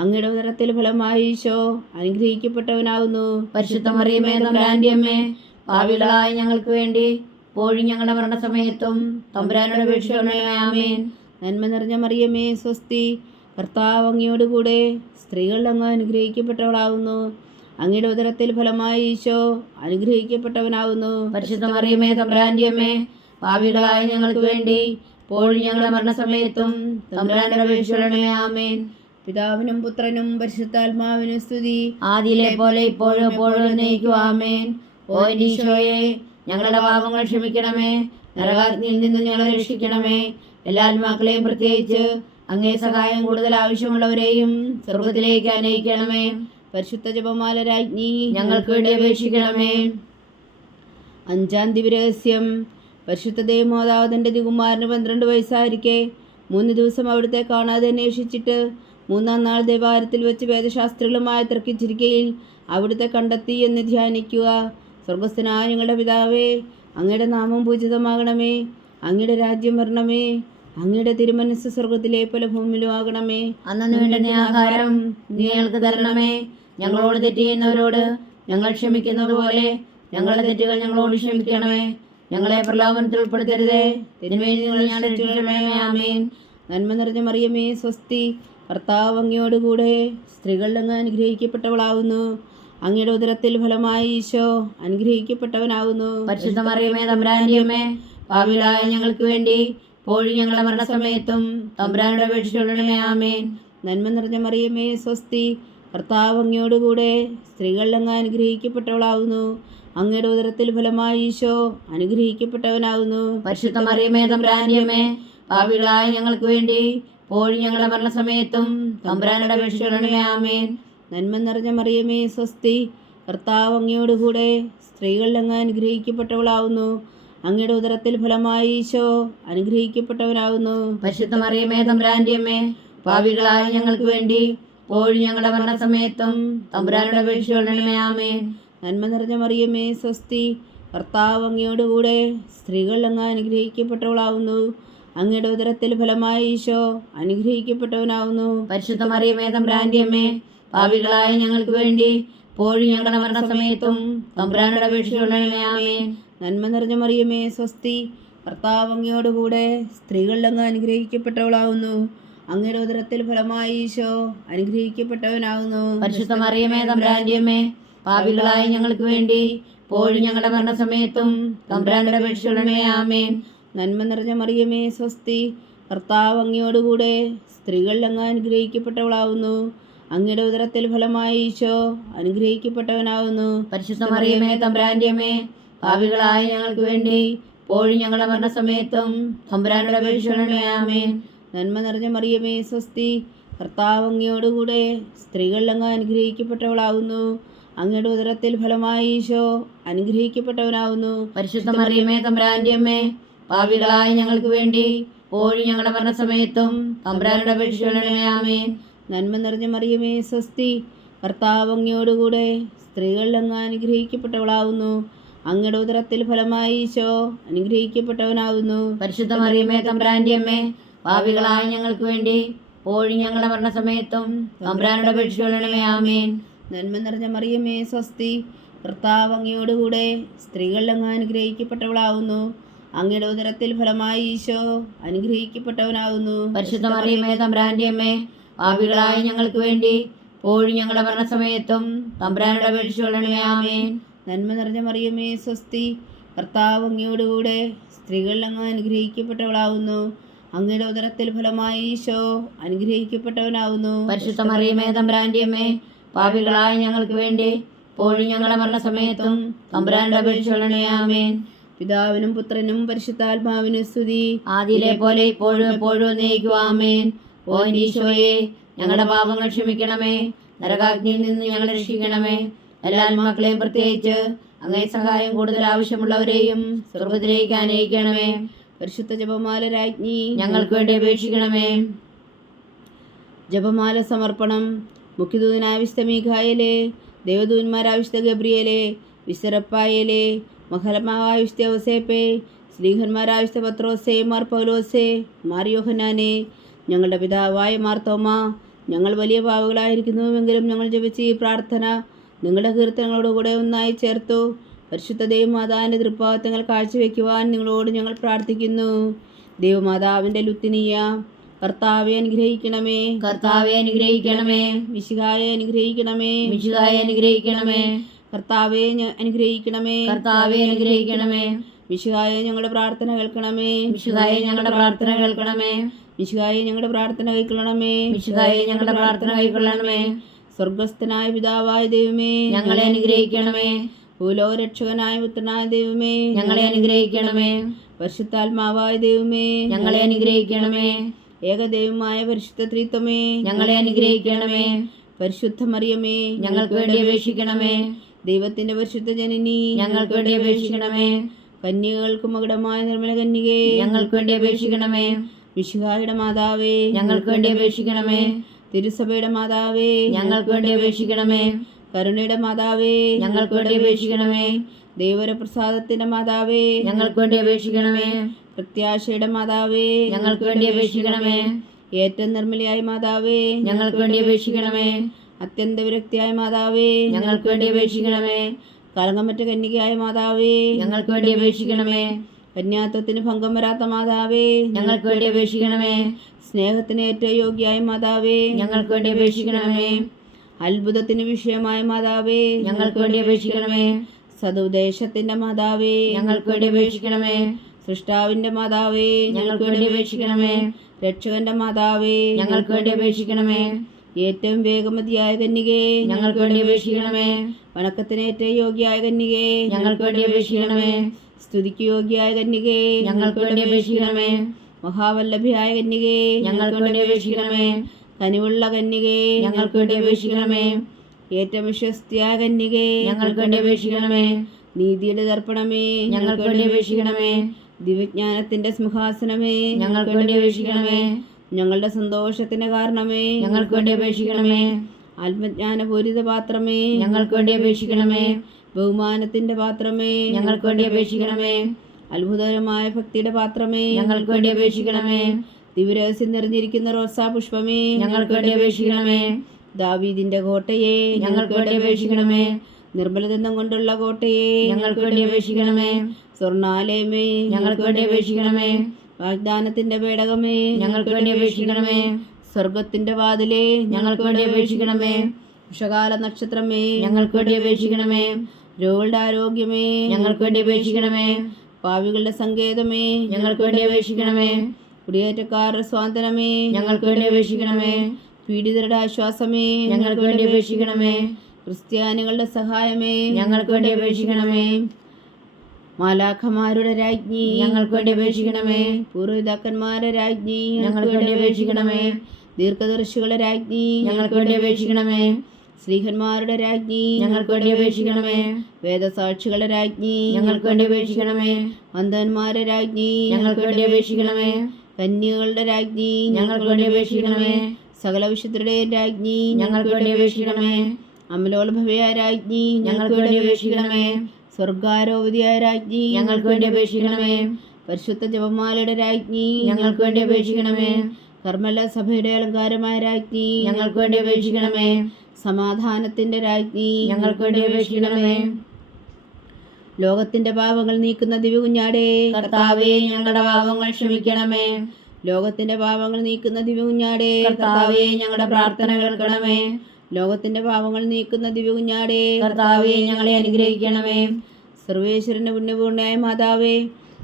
അങ്ങയുടെ ഉദരത്തിൽ ഫലമായി ഈശോ അനുഗ്രഹിക്കപ്പെട്ടവനാവുന്നു. പരിശുദ്ധ മറിയമേ, തമ്പുരാന്റെ അമ്മേ, പാപികളായ ഞങ്ങൾക്ക് വേണ്ടി ഇപ്പോഴും ഞങ്ങളുടെ മരണസമയത്തും തമ്പുരാനോട് അപേക്ഷിച്ചുകൊള്ളണമേ. ആമേൻ. നന്മ നിറഞ്ഞ മറിയമേ, സ്വസ്തി. കർത്താവ് അങ്ങയോടുകൂടെ സ്ത്രീകളിൽ അങ്ങ് അനുഗ്രഹിക്കപ്പെട്ടവളാവുന്നു. അങ്ങയുടെ ഉദരത്തിൽ ഫലമായി ഈശോ അനുഗ്രഹിക്കപ്പെട്ടവനാവുന്നു. പരിശുദ്ധ മറിയമേ, തമ്പുരാന്റെ അമ്മേ, പാപികളായ ഞങ്ങൾക്ക് വേണ്ടി ഇപ്പോഴും ഞങ്ങളുടെ മരണസമയത്തും തമ്പുരാനോട് അപേക്ഷിച്ചുകൊള്ളണമേ. ആമേൻ. പിതാവിനും പുത്രനും പരിശുദ്ധാത്മാവിനും സ്തുതി. ആദിയിലെ പോലെ ഇപ്പോഴും എപ്പോഴും എന്നേക്കും. ആമേൻ. ഓ എൻ്റെ ഈശോയെ, ഞങ്ങളുടെ പാപങ്ങൾ ക്ഷമിക്കണമേ. നരകാഗ്നിയിൽ നിന്ന് ഞങ്ങളെ രക്ഷിക്കണമേ. എല്ലാ ആത്മാക്കളെയും, പ്രത്യേകിച്ച് അങ്ങേ സഹായം കൂടുതൽ ആവശ്യമുള്ളവരെയും സ്വർഗത്തിലേക്ക് അനയിക്കണമേ. പരിശുദ്ധ ജപമാല രാജ്ഞി, ഞങ്ങൾക്ക് വേണ്ടി അപേക്ഷിക്കണമേ. 5-ാം ദിവ്യരഹസ്യം. പരിശുദ്ധ ദേവമാതാവ് തൻ്റെ തികുമാരന് 12 വയസ്സായിരിക്കെ 3 ദിവസം അവിടുത്തെ കാണാതെ അന്വേഷിച്ചിട്ട് 3-ാം നാൾ ദേവാലയത്തിൽ വെച്ച് വേദശാസ്ത്രികളുമായി തർക്കിച്ചിരിക്കയിൽ അവിടുത്തെ കണ്ടെത്തി എന്ന് ധ്യാനിക്കുക. സ്വർഗസ്ഥനായ ഞങ്ങളുടെ പിതാവേ, അങ്ങയുടെ നാമം പൂജിതമാകണമേ. അങ്ങയുടെ രാജ്യം വരണമേ. അങ്ങയുടെ തിരുമനസ് സ്വർഗത്തിലെ പോലെ ഭൂമിയിലും ആകണമേ. അന്നു വേണ്ടുന്ന ആഹാരം നീ ഞങ്ങൾക്ക് തരണമേ. ഞങ്ങളോട് തെറ്റ് ചെയ്യുന്നവരോട് ഞങ്ങൾ ക്ഷമിക്കുന്നത് പോലെ ഞങ്ങളുടെ തെറ്റുകൾ ഞങ്ങളോട് ക്ഷമിക്കണമേ. ഞങ്ങളെ പ്രലോഭനത്തിൽ ഉൾപ്പെടുത്തരുതേ, തിന്മയിൽ നിന്ന് ഞങ്ങളെ രക്ഷിക്കണമേ. ആമേൻ. നന്മ നിറഞ്ഞ മറിയമേ, സ്വസ്തി. കർത്താവ് അങ്ങയോടുകൂടെ സ്ത്രീകളിൽ അങ്ങ് അനുഗ്രഹിക്കപ്പെട്ടവളാവുന്നു. അങ്ങയുടെ ഉദരത്തിൽ ഫലമായി ഈശോ അനുഗ്രഹിക്കപ്പെട്ടവനാവുന്നു. പരിശുദ്ധ മറിയമേ, തമ്പുരാന്റെ അമ്മേ, പാപികളായ ഞങ്ങൾക്ക് വേണ്ടി ഇപ്പോഴും ഞങ്ങളുടെ മരണസമയത്തും തമ്പുരാനോട് അപേക്ഷിച്ചുകൊള്ളണമേ. ആമേൻ. നന്മ നിറഞ്ഞ മറിയമേ, സ്വസ്തി. കർത്താവ് അങ്ങയോടുകൂടെ സ്ത്രീകളിൽ അങ്ങ് അനുഗ്രഹിക്കപ്പെട്ടവളാവുന്നു. അങ്ങയുടെ ഉദരത്തിൽ ഫലമായി ഈശോ അനുഗ്രഹിക്കപ്പെട്ടവനാവുന്നു. പരിശുദ്ധ മറിയമേ, തമ്പുരാന്റെ അമ്മേ, പാപികളായ ഞങ്ങൾക്ക് വേണ്ടി ഇപ്പോഴും ഞങ്ങളുടെ മരണസമയത്തും തമ്പുരാനോട് അപേക്ഷിച്ചുകൊള്ളണമേ. ആമേൻ. നന്മ നിറഞ്ഞ മറിയമേ, സ്വസ്തി. കർത്താവ് അങ്ങയോടുകൂടെ സ്ത്രീകളിൽ അങ്ങ് അനുഗ്രഹിക്കപ്പെട്ടവളാവുന്നു. അങ്ങയുടെ ഉദരത്തിൽ ഫലമായി ഈശോ അനുഗ്രഹിക്കപ്പെട്ടവനാവുന്നു. പരിശുദ്ധ മറിയമേ, തമ്പുരാന്റെ അമ്മേ, പാപികളായ ഞങ്ങൾക്ക് വേണ്ടി ഇപ്പോഴും ഞങ്ങളുടെ മരണസമയത്തും തമ്പുരാനോട് അപേക്ഷിച്ചുകൊള്ളണമേ. ആമേൻ. നന്മ നിറഞ്ഞ മറിയമേ സ്വസ്തി, കർത്താവ് അങ്ങയോടുകൂടെ സ്ത്രീകൾ അങ്ങ് അനുഗ്രഹിക്കപ്പെട്ടവളാവുന്നു. അങ്ങയുടെ ഉദരത്തിൽ ഫലമായി ഈശോ അനുഗ്രഹിക്കപ്പെട്ടവനാവുന്നു. പരിശുദ്ധ മറിയമേ തമ്പുരാന്റെ അമ്മേ, പാപികളായ ഞങ്ങൾക്ക് വേണ്ടി ഇപ്പോഴും ഞങ്ങളുടെ മരണസമയത്തും തമ്പുരാനോട് അപേക്ഷിച്ചുകൊള്ളണമേ. ആമേൻ. നന്മ നിറഞ്ഞ മറിയമേ സ്വസ്തി, കർത്താവ് അങ്ങയോടുകൂടെ സ്ത്രീകൾ അങ്ങ് അനുഗ്രഹിക്കപ്പെട്ടവളാവുന്നു. അങ്ങയുടെ ഉദരത്തിൽ ഫലമായി ഈശോ അനുഗ്രഹിക്കപ്പെട്ടവനാവുന്നു. പരിശുദ്ധ മറിയമേ തമ്പുരാന്റെ അമ്മേ, പാപികളായ ഞങ്ങൾക്ക് വേണ്ടി ഇപ്പോഴും ഞങ്ങളുടെ മരണസമയത്തും തമ്പുരാനോട് അപേക്ഷിച്ചുകൊള്ളണമേ. ആമേൻ. നന്മ നിറഞ്ഞ മറിയമേ സ്വസ്തി, കർത്താവ് അങ്ങയോടുകൂടെ സ്ത്രീകൾ അങ്ങ് അനുഗ്രഹിക്കപ്പെട്ടവളാവുന്നു. അങ്ങയുടെ ഉദരത്തിൽ ഫലമായി ഈശോ അനുഗ്രഹിക്കപ്പെട്ടവനാവുന്നു. പരിശുദ്ധ മറിയമേ തമ്പുരാന്റെ അമ്മേ, പാപികളായ ഞങ്ങൾക്ക് വേണ്ടി ഇപ്പോഴും ഞങ്ങളുടെ മരണസമയത്തും തമ്പുരാനോട് അപേക്ഷിച്ചുകൊള്ളണമേ. ആമേൻ. നന്മ നിറഞ്ഞ മറിയമേ സ്വസ്തി, കർത്താവ് അങ്ങയോടുകൂടെ സ്ത്രീകൾ അങ്ങ് അനുഗ്രഹിക്കപ്പെട്ടവളാവുന്നു. അങ്ങയുടെ ഉദരത്തിൽ ഫലമായി ഈശോ അനുഗ്രഹിക്കപ്പെട്ടവനാവുന്നു. പരിശുദ്ധ മറിയമേ തമ്പുരാന്റെ അമ്മേ, പാപികളായ ഞങ്ങൾക്ക് വേണ്ടി ഇപ്പോഴും ഞങ്ങളുടെ മരണസമയത്തും തമ്പുരാനോട് അപേക്ഷിച്ചുകൊള്ളണമേ. ആമേൻ. നന്മ നിറഞ്ഞ മറിയമേ സ്വസ്തി, കർത്താവ് അങ്ങയോടുകൂടെ സ്ത്രീകൾ അങ്ങ് അനുഗ്രഹിക്കപ്പെട്ടവളാവുന്നു. അങ്ങയുടെ ഉദരത്തിൽ ഫലമായി ഈശോ അനുഗ്രഹിക്കപ്പെട്ടവനാവുന്നു. പരിശുദ്ധ മറിയമേ തമ്പുരാന്റെ അമ്മേ, പാപികളായ ഞങ്ങൾക്ക് വേണ്ടി ഇപ്പോഴും ഞങ്ങളുടെ മരണസമയത്തും തമ്പുരാനോട് അപേക്ഷിച്ചുകൊള്ളണമേ. ആമേൻ. നന്മ നിറഞ്ഞ മറിയമേ സ്വസ്തി, കർത്താവ് അങ്ങയോടുകൂടെ സ്ത്രീകൾ അങ്ങ് അനുഗ്രഹിക്കപ്പെട്ടവളാവുന്നു. അങ്ങയുടെ ഉദരത്തിൽ ഫലമായി ഈശോ അനുഗ്രഹിക്കപ്പെട്ടവനാവുന്നു. പരിശുദ്ധ മറിയമേ തമ്പുരാന്റെ അമ്മേ, പാപികളായ ഞങ്ങൾക്ക് വേണ്ടി ഇപ്പോഴും ഞങ്ങളുടെ മരണസമയത്തും തമ്പുരാനോട് അപേക്ഷിച്ചുകൊള്ളണമേ. ആമേൻ. നന്മ നിറഞ്ഞ മറിയമേ സ്വസ്തി, കർത്താവ് അങ്ങയോടുകൂടെ സ്ത്രീകൾ അങ്ങ് അനുഗ്രഹിക്കപ്പെട്ടവളാവുന്നു. അങ്ങയുടെ ഉദരത്തിൽ ഫലമായി ഈശോ അനുഗ്രഹിക്കപ്പെട്ടവനാവുന്നു. പരിശുദ്ധ മറിയമേ തമ്പുരാന്റെ അമ്മേ, പാപികളായ ഞങ്ങൾക്ക് വേണ്ടി ഇപ്പോഴും ഞങ്ങളുടെ മരണസമയത്തും തമ്പുരാനോട് അപേക്ഷിച്ചുകൊള്ളണമേ. ആമേൻ. പിതാവിനും പുത്രനും പരിശുദ്ധാത്മാവിനും സ്തുതി, ആദിയിലെ പോലെ ഇപ്പോഴും എപ്പോഴും എന്നേക്കും. ആമേൻ. ഓ ഈശോയെ, ഞങ്ങളുടെ പാപങ്ങൾ ക്ഷമിക്കണമേ, നരകാഗ്നിയിൽ നിന്ന് ഞങ്ങളെ രക്ഷിക്കണമേ. എല്ലാ ആത്മാക്കളെയും പ്രത്യേകിച്ച് അങ്ങേ സഹായം കൂടുതൽ ആവശ്യമുള്ളവരെയും സ്വർഗ്ഗത്തിലേക്ക് ആനയിക്കണമേ. പരിശുദ്ധ ജപമാല രാജ്ഞി ഞങ്ങൾക്ക് വേണ്ടി അപേക്ഷിക്കണമേ. ജപമാല സമർപ്പണം. മുഖ്യദൂതനായ വിശുദ്ധ മീഖായേലേ, ദേവദൂതന്മാരായ വിശുദ്ധ ഗബ്രിയേലേ, വിശുദ്ധ റഫായേലേ, മഹലമാവായ വിശുദ്ധ യോസേപ്പേ, സ്ലീഹന്മാരായ വിശുദ്ധ പത്രോസേ, മാർ പൗലോസേ, മാർ യോഹന്നാനേ, ഞങ്ങളുടെ പിതാവായ മാർത്തോമ, ഞങ്ങൾ വലിയ പാവകളായിരിക്കുന്നുവെങ്കിലും ഞങ്ങൾ ജപിച്ച ഈ പ്രാർത്ഥന നിങ്ങളുടെ കീർത്തനങ്ങളോടുകൂടെ ഒന്നായി ചേർത്തു. പരിശുദ്ധ ദൈവമാതാവിൻ്റെ തൃപ്പാദങ്ങൾ കാഴ്ചവെക്കുവാൻ നിങ്ങളോട് ഞങ്ങൾ പ്രാർത്ഥിക്കുന്നു. ദൈവമാതാവിൻ്റെ ലുത്തിനിയ, കർത്താവെ അനുഗ്രഹിക്കണമേ, കർത്താവെ അനുഗ്രഹിക്കണമേ, മിശിഹായെ അനുഗ്രഹിക്കണമേ, മിശിഹായെ അനുഗ്രഹിക്കണമേ, കർത്താവെ അനുഗ്രഹിക്കണമേ, കർത്താവെ അനുഗ്രഹിക്കണമേ, മിശിഹായെ ഞങ്ങളുടെ പ്രാർത്ഥന കേൾക്കണമേ, മിശിഹായെ ഞങ്ങളുടെ പ്രാർത്ഥന കേൾക്കണമേ, മിശിഹായെ ഞങ്ങളുടെ പ്രാർത്ഥന കൈക്കൊള്ളണമേ, മിശിഹായെ ഞങ്ങളുടെ പ്രാർത്ഥന കൈക്കൊള്ളണമേ. സ്വർഗസ്ഥനായ പിതാവായ ദൈവമേ, ഞങ്ങളെ അനുഗ്രഹിക്കണമേ. ഭൂലോകരക്ഷകനായ പുത്രനായ ദൈവമേ, ഞങ്ങളെ അനുഗ്രഹിക്കണമേ. പരിശുദ്ധാത്മാവായ ദൈവമേ, ഞങ്ങളെ അനുഗ്രഹിക്കണമേ. ഏകദൈവമായ പരിശുദ്ധ ത്രിത്വമേ, ഞങ്ങളെ അനുഗ്രഹിക്കണമേ. പരിശുദ്ധ മറിയമേ, ഞങ്ങൾക്ക് വേണ്ടി അപേക്ഷിക്കണമേ. ദൈവത്തിന്റെ പരിശുദ്ധ ജനനി, ഞങ്ങൾക്ക് വേണ്ടി അപേക്ഷിക്കണമേ. കന്യകൾക്ക് മകുടമായ നിർമ്മല കന്യകേ, ഞങ്ങൾക്ക് വേണ്ടി അപേക്ഷിക്കണമേ. മിശിഹായുടെ മാതാവേ, ഞങ്ങൾക്ക് വേണ്ടി അപേക്ഷിക്കണമേ. തിരുസഭയുടെ മാതാവേ, ഞങ്ങൾക്ക് വേണ്ടി അപേക്ഷിക്കണമേ. കരുണയുടെ മാതാവേ, ഞങ്ങൾക്ക് വേണ്ടി അപേക്ഷിക്കണമേ. ദൈവപ്രസാദത്തിന്റെ മാതാവേ, ഞങ്ങൾക്ക് വേണ്ടി അപേക്ഷിക്കണമേ. പ്രത്യാശയുടെ മാതാവേ, ഞങ്ങൾക്ക് വേണ്ടി അപേക്ഷിക്കണമേ. ഏറ്റവും നിർമ്മലയായ മാതാവേ, ഞങ്ങൾക്ക് വേണ്ടി അപേക്ഷിക്കണമേ. അത്യന്ത വിരക്തിയായ മാതാവേ, ഞങ്ങൾക്ക് വേണ്ടി അപേക്ഷിക്കണമേ. കളങ്കമറ്റ കന്യകയായ മാതാവേ, ഞങ്ങൾക്ക് വേണ്ടി അപേക്ഷിക്കണമേ. കന്യാത്വത്തിന് ഭംഗം വരാത്ത മാതാവേ, ഞങ്ങൾക്ക് വേണ്ടി അപേക്ഷിക്കണമേ. സ്നേഹത്തിന് ഏറ്റവും യോഗ്യയായ മാതാവേ, ഞങ്ങൾക്ക് വേണ്ടി അപേക്ഷിക്കണമേ. അത്ഭുതത്തിന് വിഷയമായ മാതാവേ, ഞങ്ങൾക്ക് വേണ്ടി അപേക്ഷിക്കണമേ. സതുദ്ദേശത്തിന്റെ മാതാവേ, ഞങ്ങൾക്ക് വേണ്ടി അപേക്ഷിക്കണമേ. സൃഷ്ടാവിന്റെ മാതാവേ, ഞങ്ങൾക്ക് വേണ്ടി അപേക്ഷിക്കണമേ. രക്ഷകന്റെ മാതാവേ, ഞങ്ങൾക്ക് വേണ്ടി അപേക്ഷിക്കണമേ. ഏറ്റവും വേഗമതിയായ കന്യകേ, ഞങ്ങൾക്ക് വേണ്ടി അപേക്ഷിക്കണമേ. വണക്കത്തിന് ഏറ്റവും യോഗ്യയായ കന്യകേ, ഞങ്ങൾക്ക് വേണ്ടി അപേക്ഷിക്കണമേ. സ്തുതിക്ക് യോഗ്യയായ കന്യകേ, ഞങ്ങൾക്ക് വേണ്ടി അപേക്ഷിക്കണമേ. മഹാവല്ലഭയായ കന്യകേ, ഞങ്ങൾക്ക് വേണ്ടി അപേക്ഷിക്കണമേ. കനിവുള്ള കന്യകേ, ഞങ്ങൾക്ക് വേണ്ടി അപേക്ഷിക്കണമേ. ഏറ്റവും വിശ്വസ്തയായ കന്യകേ, ഞങ്ങൾക്ക് വേണ്ടി അപേക്ഷിക്കണമേ. നീതിയുടെ ദർപ്പണമേ, ഞങ്ങൾക്ക് വേണ്ടി അപേക്ഷിക്കണമേ. ദിവ്യജ്ഞാനത്തിന്റെ സിംഹാസനമേ, ഞങ്ങൾക്ക് വേണ്ടി അപേക്ഷിക്കണമേ. ഞങ്ങളുടെ സന്തോഷത്തിന് കാരണമേ, ഞങ്ങൾക്ക് വേണ്ടി അപേക്ഷിക്കണമേ. ആത്മജ്ഞാനപൂരിത പാത്രമേ, ഞങ്ങൾക്ക് വേണ്ടി അപേക്ഷിക്കണമേ. ബഹുമാനത്തിന്റെ പാത്രമേ, ഞങ്ങൾക്ക് വേണ്ടി അപേക്ഷിക്കണമേ. അത്ഭുതകരമായ ഭക്തിയുടെ പാത്രമേ, ഞങ്ങൾക്ക് വേണ്ടി അപേക്ഷിക്കണമേ. ദിവ്യരഹസ്യം നിറഞ്ഞിരിക്കുന്ന റോസാ പുഷ്പമേ, ഞങ്ങൾക്ക് വേണ്ടി അപേക്ഷിക്കണമേ. ദാവീദിന്റെ കോട്ടയെ, ഞങ്ങൾക്ക് വേണ്ടി അപേക്ഷിക്കണമേ. നിർമ്മലദന്തം കൊണ്ടുള്ള കോട്ടയെ, ഞങ്ങൾക്ക് വേണ്ടി അപേക്ഷിക്കണമേ. സ്വർണാലയമേ, ഞങ്ങൾക്ക് വേണ്ടി അപേക്ഷിക്കണമേ. വാഗ്ദാനത്തിന്റെ പേടകമേ, ഞങ്ങൾക്ക് വേണ്ടി അപേക്ഷിക്കണമേ. സ്വർഗത്തിന്റെ വാതിലേ, ഞങ്ങൾക്ക് വേണ്ടി അപേക്ഷിക്കണമേ. ഉഷകാല നക്ഷത്രമേ, ഞങ്ങൾക്ക് വേണ്ടി അപേക്ഷിക്കണമേ. രോഗികളുടെ ആരോഗ്യമേ, ഞങ്ങൾക്ക് വേണ്ടി അപേക്ഷിക്കണമേ. പാവികളുടെ സങ്കേതമേ, ഞങ്ങൾക്ക് വേണ്ടി അപേക്ഷിക്കണമേ. കുടിയേറ്റക്കാരുടെ സ്വാതന്ത്ര്യമേ, ഞങ്ങൾക്ക് വേണ്ടി അപേക്ഷിക്കണമേ. പീഡിതരുടെ ആശ്വാസമേ, ഞങ്ങൾക്ക് വേണ്ടി അപേക്ഷിക്കണമേ. ക്രിസ്ത്യാനികളുടെ സഹായമേ, ഞങ്ങൾക്ക് വേണ്ടി അപേക്ഷിക്കണമേ. മാലാഖമാരുടെ രാജ്ഞി, ഞങ്ങൾക്ക് വേണ്ടി അപേക്ഷിക്കണമേ. പൂർവ്വപിതാക്കന്മാരുടെ രാജ്ഞി, ഞങ്ങൾക്ക് വേണ്ടി അപേക്ഷിക്കണമേ. ദീർഘദർശികളുടെ രാജ്ഞി, ഞങ്ങൾക്ക് വേണ്ടി അപേക്ഷിക്കണമേ. ശ്രീഹന്മാരുടെ രാജ്ഞി, ഞങ്ങൾക്ക് വേണ്ടി അപേക്ഷിക്കണമേ. വേദസാക്ഷികളുടെ രാജ്ഞി, ഞങ്ങൾക്ക് വേണ്ടി അപേക്ഷിക്കണമേ. അന്ധന്മാരുടെ രാജ്ഞി, ഞങ്ങൾക്ക് വേണ്ടി അപേക്ഷിക്കണമേ. കന്യകളുടെ രാജ്ഞി, ഞങ്ങൾക്ക് വേണ്ടി അപേക്ഷിക്കണമേ. സകല വിശുദ്ധരുടെയും രാജ്ഞി, ഞങ്ങൾക്ക് വേണ്ടി അപേക്ഷിക്കണമേ. അമലോത്ഭവയായ രാജ്ഞി, ഞങ്ങൾക്ക് വേണ്ടി അപേക്ഷിക്കണമേ. സ്വർഗാരോപതിയായ രാജ്ഞി, ഞങ്ങൾക്ക് വേണ്ടി അപേക്ഷിക്കണമേ. പരിശുദ്ധ ജപമാലയുടെ രാജ്ഞി, ഞങ്ങൾക്ക് വേണ്ടി അപേക്ഷിക്കണമേ. കർമ്മല സഭയുടെ അലങ്കാരമായ രാജ്ഞി, ഞങ്ങൾക്ക് വേണ്ടി അപേക്ഷിക്കണമേ. സമാധാനത്തിന്റെ രാജ്ഞി, ഞങ്ങൾക്ക് വേണ്ടി അപേക്ഷിക്കണമേ. ലോകത്തിന്റെ പാപങ്ങൾ നീക്കുന്ന ദിവ്യകുഞ്ഞാടേ, കർത്താവേ, ഞങ്ങളുടെ പാപങ്ങൾ ക്ഷമിക്കണമേ. ലോകത്തിന്റെ പാപങ്ങൾ നീക്കുന്ന ദിവ്യകുഞ്ഞാടേ, കർത്താവേ, ഞങ്ങളുടെ പ്രാർത്ഥന കേൾക്കണമേ. ലോകത്തിന്റെ പാപങ്ങൾ നീക്കുന്ന ദിവ്യകുഞ്ഞാടേ, കർത്താവേ, ഞങ്ങളെ അനുഗ്രഹിക്കണമേ. സർവേശ്വരന്റെ പുണ്യപൂർണ്ണയായ മാതാവേ,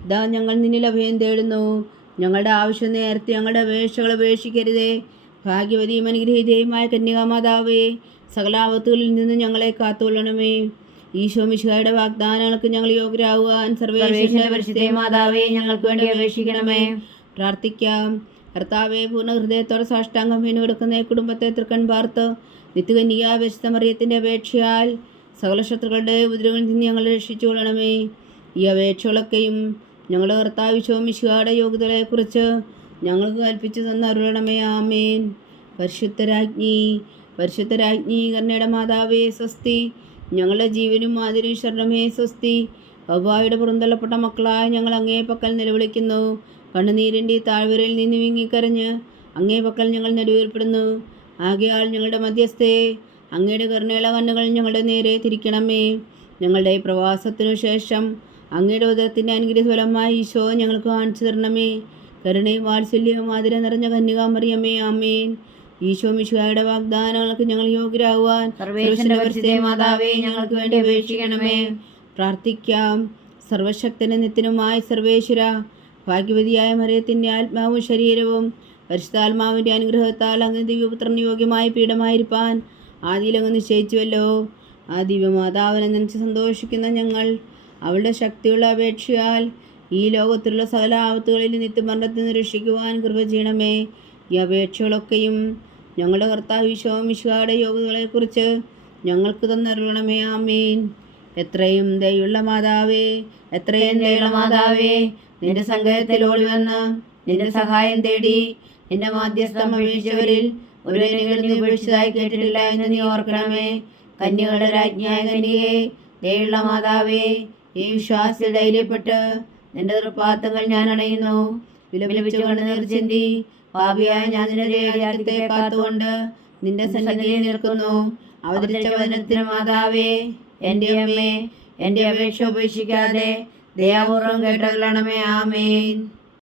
ഇതാ ഞങ്ങൾ നിന്നിൽ അഭയം തേടുന്നു. ഞങ്ങളുടെ ആവശ്യം നേരത്തെ ഞങ്ങളുടെ അപേക്ഷകൾ ഉപേക്ഷിക്കരുതേ. ഭാഗ്യവതിയും അനുഗ്രഹീതയുമായ കന്യകാമാതാവേ, സകലാപത്തുകളിൽ നിന്ന് ഞങ്ങളെ കാത്തുകൊള്ളണമേ. ഈശോ മിശിഹായുടെ വാഗ്ദാനങ്ങൾക്ക് ഞങ്ങൾ യോഗ്യരാകുവാൻ സർവേശ്വരന്റെ പരിശുദ്ധ മാതാവേ, ഞങ്ങൾക്ക് വേണ്ടി അപേക്ഷിക്കണമേ. പ്രാർത്ഥിക്കാം. കർത്താവെ, പൂർണ്ണ ഹൃദയത്തോടെ സാഷ്ടാംഗം വീണ് കിടക്കുന്ന ഈ കുടുംബത്തെ തൃക്കൺ പാർത്ത് നിത്യകന്യകാ പരിശുദ്ധ മറിയത്തിൻ്റെ അപേക്ഷയാൽ സകല ശത്രുക്കളുടെ ഉപദ്രവങ്ങളിൽ നിന്ന് ഞങ്ങളെ രക്ഷിച്ചുകൊള്ളണമേ. ഈ അപേക്ഷകളൊക്കെയും ഞങ്ങളുടെ കർത്താവ് ഈശോ മിശിഹായുടെ യോഗ്യതകളെക്കുറിച്ച് ഞങ്ങൾക്ക് കൽപ്പിച്ചു തന്നരുളണമേ. ആമേൻ. പരിശുദ്ധരാജ്ഞി കരുണയുടെ മാതാവേ സ്വസ്തി. ഞങ്ങളുടെ ജീവനും മാതിരി ശരണമേ സ്വസ്തി. ഹവ്വായുടെ പുറന്തള്ളപ്പെട്ട മക്കളായ ഞങ്ങൾ അങ്ങേ പക്കൽ നിലവിളിക്കുന്നു. കണ്ണുനീരിൻ്റെ താഴ്വരയിൽ നിന്ന് വിങ്ങിക്കരഞ്ഞ് അങ്ങേ പക്കൽ ഞങ്ങൾ നെടുവേർപ്പെടുന്നു. ആകയാൽ ഞങ്ങളുടെ മധ്യസ്ഥേ, അങ്ങയുടെ കരുണയുള്ള കണ്ണുകൾ ഞങ്ങളുടെ നേരെ തിരിക്കണമേ. ഞങ്ങളുടെ പ്രവാസത്തിനു ശേഷം അങ്ങയുടെ ഉദരത്തിൻ്റെ അനുഗ്രഹഫലമായി ഈശോ ഞങ്ങൾക്ക് കാണിച്ചു തരണമേ. കരുണയും വാത്സല്യവും ആദരം നിറഞ്ഞ കന്യകാമറിയമേ, ആമേൻ. ഈശോ മിശിഹായുടെ വാഗ്ദാനങ്ങൾക്ക് ഞങ്ങൾ യോഗ്യരാകുവാൻ സർവേശ്വരന്റെ പരിശുദ്ധ മാതാവേ, ഞങ്ങൾക്ക് വേണ്ടി അപേക്ഷിക്കണമേ. പ്രാർത്ഥിക്കാം. സർവശക്തനും നിത്യനുമായ സർവേശ്വര, ഭാഗ്യവതിയായ മറിയത്തിൻ്റെ ആത്മാവും ശരീരവും പരിശുദ്ധാത്മാവിൻ്റെ അനുഗ്രഹത്താൽ അങ്ങ് ദിവ്യപുത്രന് യോഗ്യമായ പീഠമായിരിക്കാൻ ആദിയിലങ്ങ് നിശ്ചയിച്ചുവല്ലോ. ആ ദിവ്യമാതാവിനെ നനച്ച് സന്തോഷിക്കുന്ന ഞങ്ങൾ അവളുടെ ശക്തിയുള്ള അപേക്ഷയാൽ ഈ ലോകത്തിലുള്ള സകല ആപത്തുകളിൽ നിത്യമരണത്തിൽ നിന്ന് രക്ഷിക്കുവാൻ കൃപ ചെയ്യണമേ. ഈ അപേക്ഷകളൊക്കെയും ഞങ്ങളുടെ കർത്താവ് ഈശോ മിശിഹായുടെ യോഗ്യതകളെക്കുറിച്ച് ഞങ്ങൾക്ക് തന്നരുളണമേ. ആമേൻ. എത്രയും ദയുള്ള മാതാവേ, എത്രയും ദയുള്ള മാതാവേ, നിന്റെ സങ്കേതത്തിൽ ഓടി വന്ന് നിന്റെ സഹായം തേടി നിന്റെ മാധ്യസ്ഥം അപേക്ഷിച്ചവരിൽ ഒരുവനെങ്കിലും നീ ഉപേക്ഷിച്ചതായി കേട്ടിട്ടില്ല എന്ന് നീ ഓർക്കണമേ. കന്യകളുടെ രാജ്ഞിയായ കന്യകേ, ദയുള്ള മാതാവേ, ഈ വിശ്വാസത്തിൽ ധൈര്യപ്പെട്ട് നിന്റെ തൃപ്പാദങ്ങൾ ഞാൻ അണയുന്നു. വിലപിച്ചു കണ്ണുനീർ ചിന്തി പാപിയായ ഞാൻ നിന്റെ ദയാലയത്തെ കാത്തുകൊണ്ട് നിന്റെ സന്നിധിയിൽ നിൽക്കുന്നു. അവതരിച്ച വചനത്തിന് മാതാവേ, എൻ്റെ അമ്മേ, എൻ്റെ അപേക്ഷ ഉപേക്ഷിക്കാതെ ദയാപൂർവം കേട്ടരുളണമേ. ആമേൻ.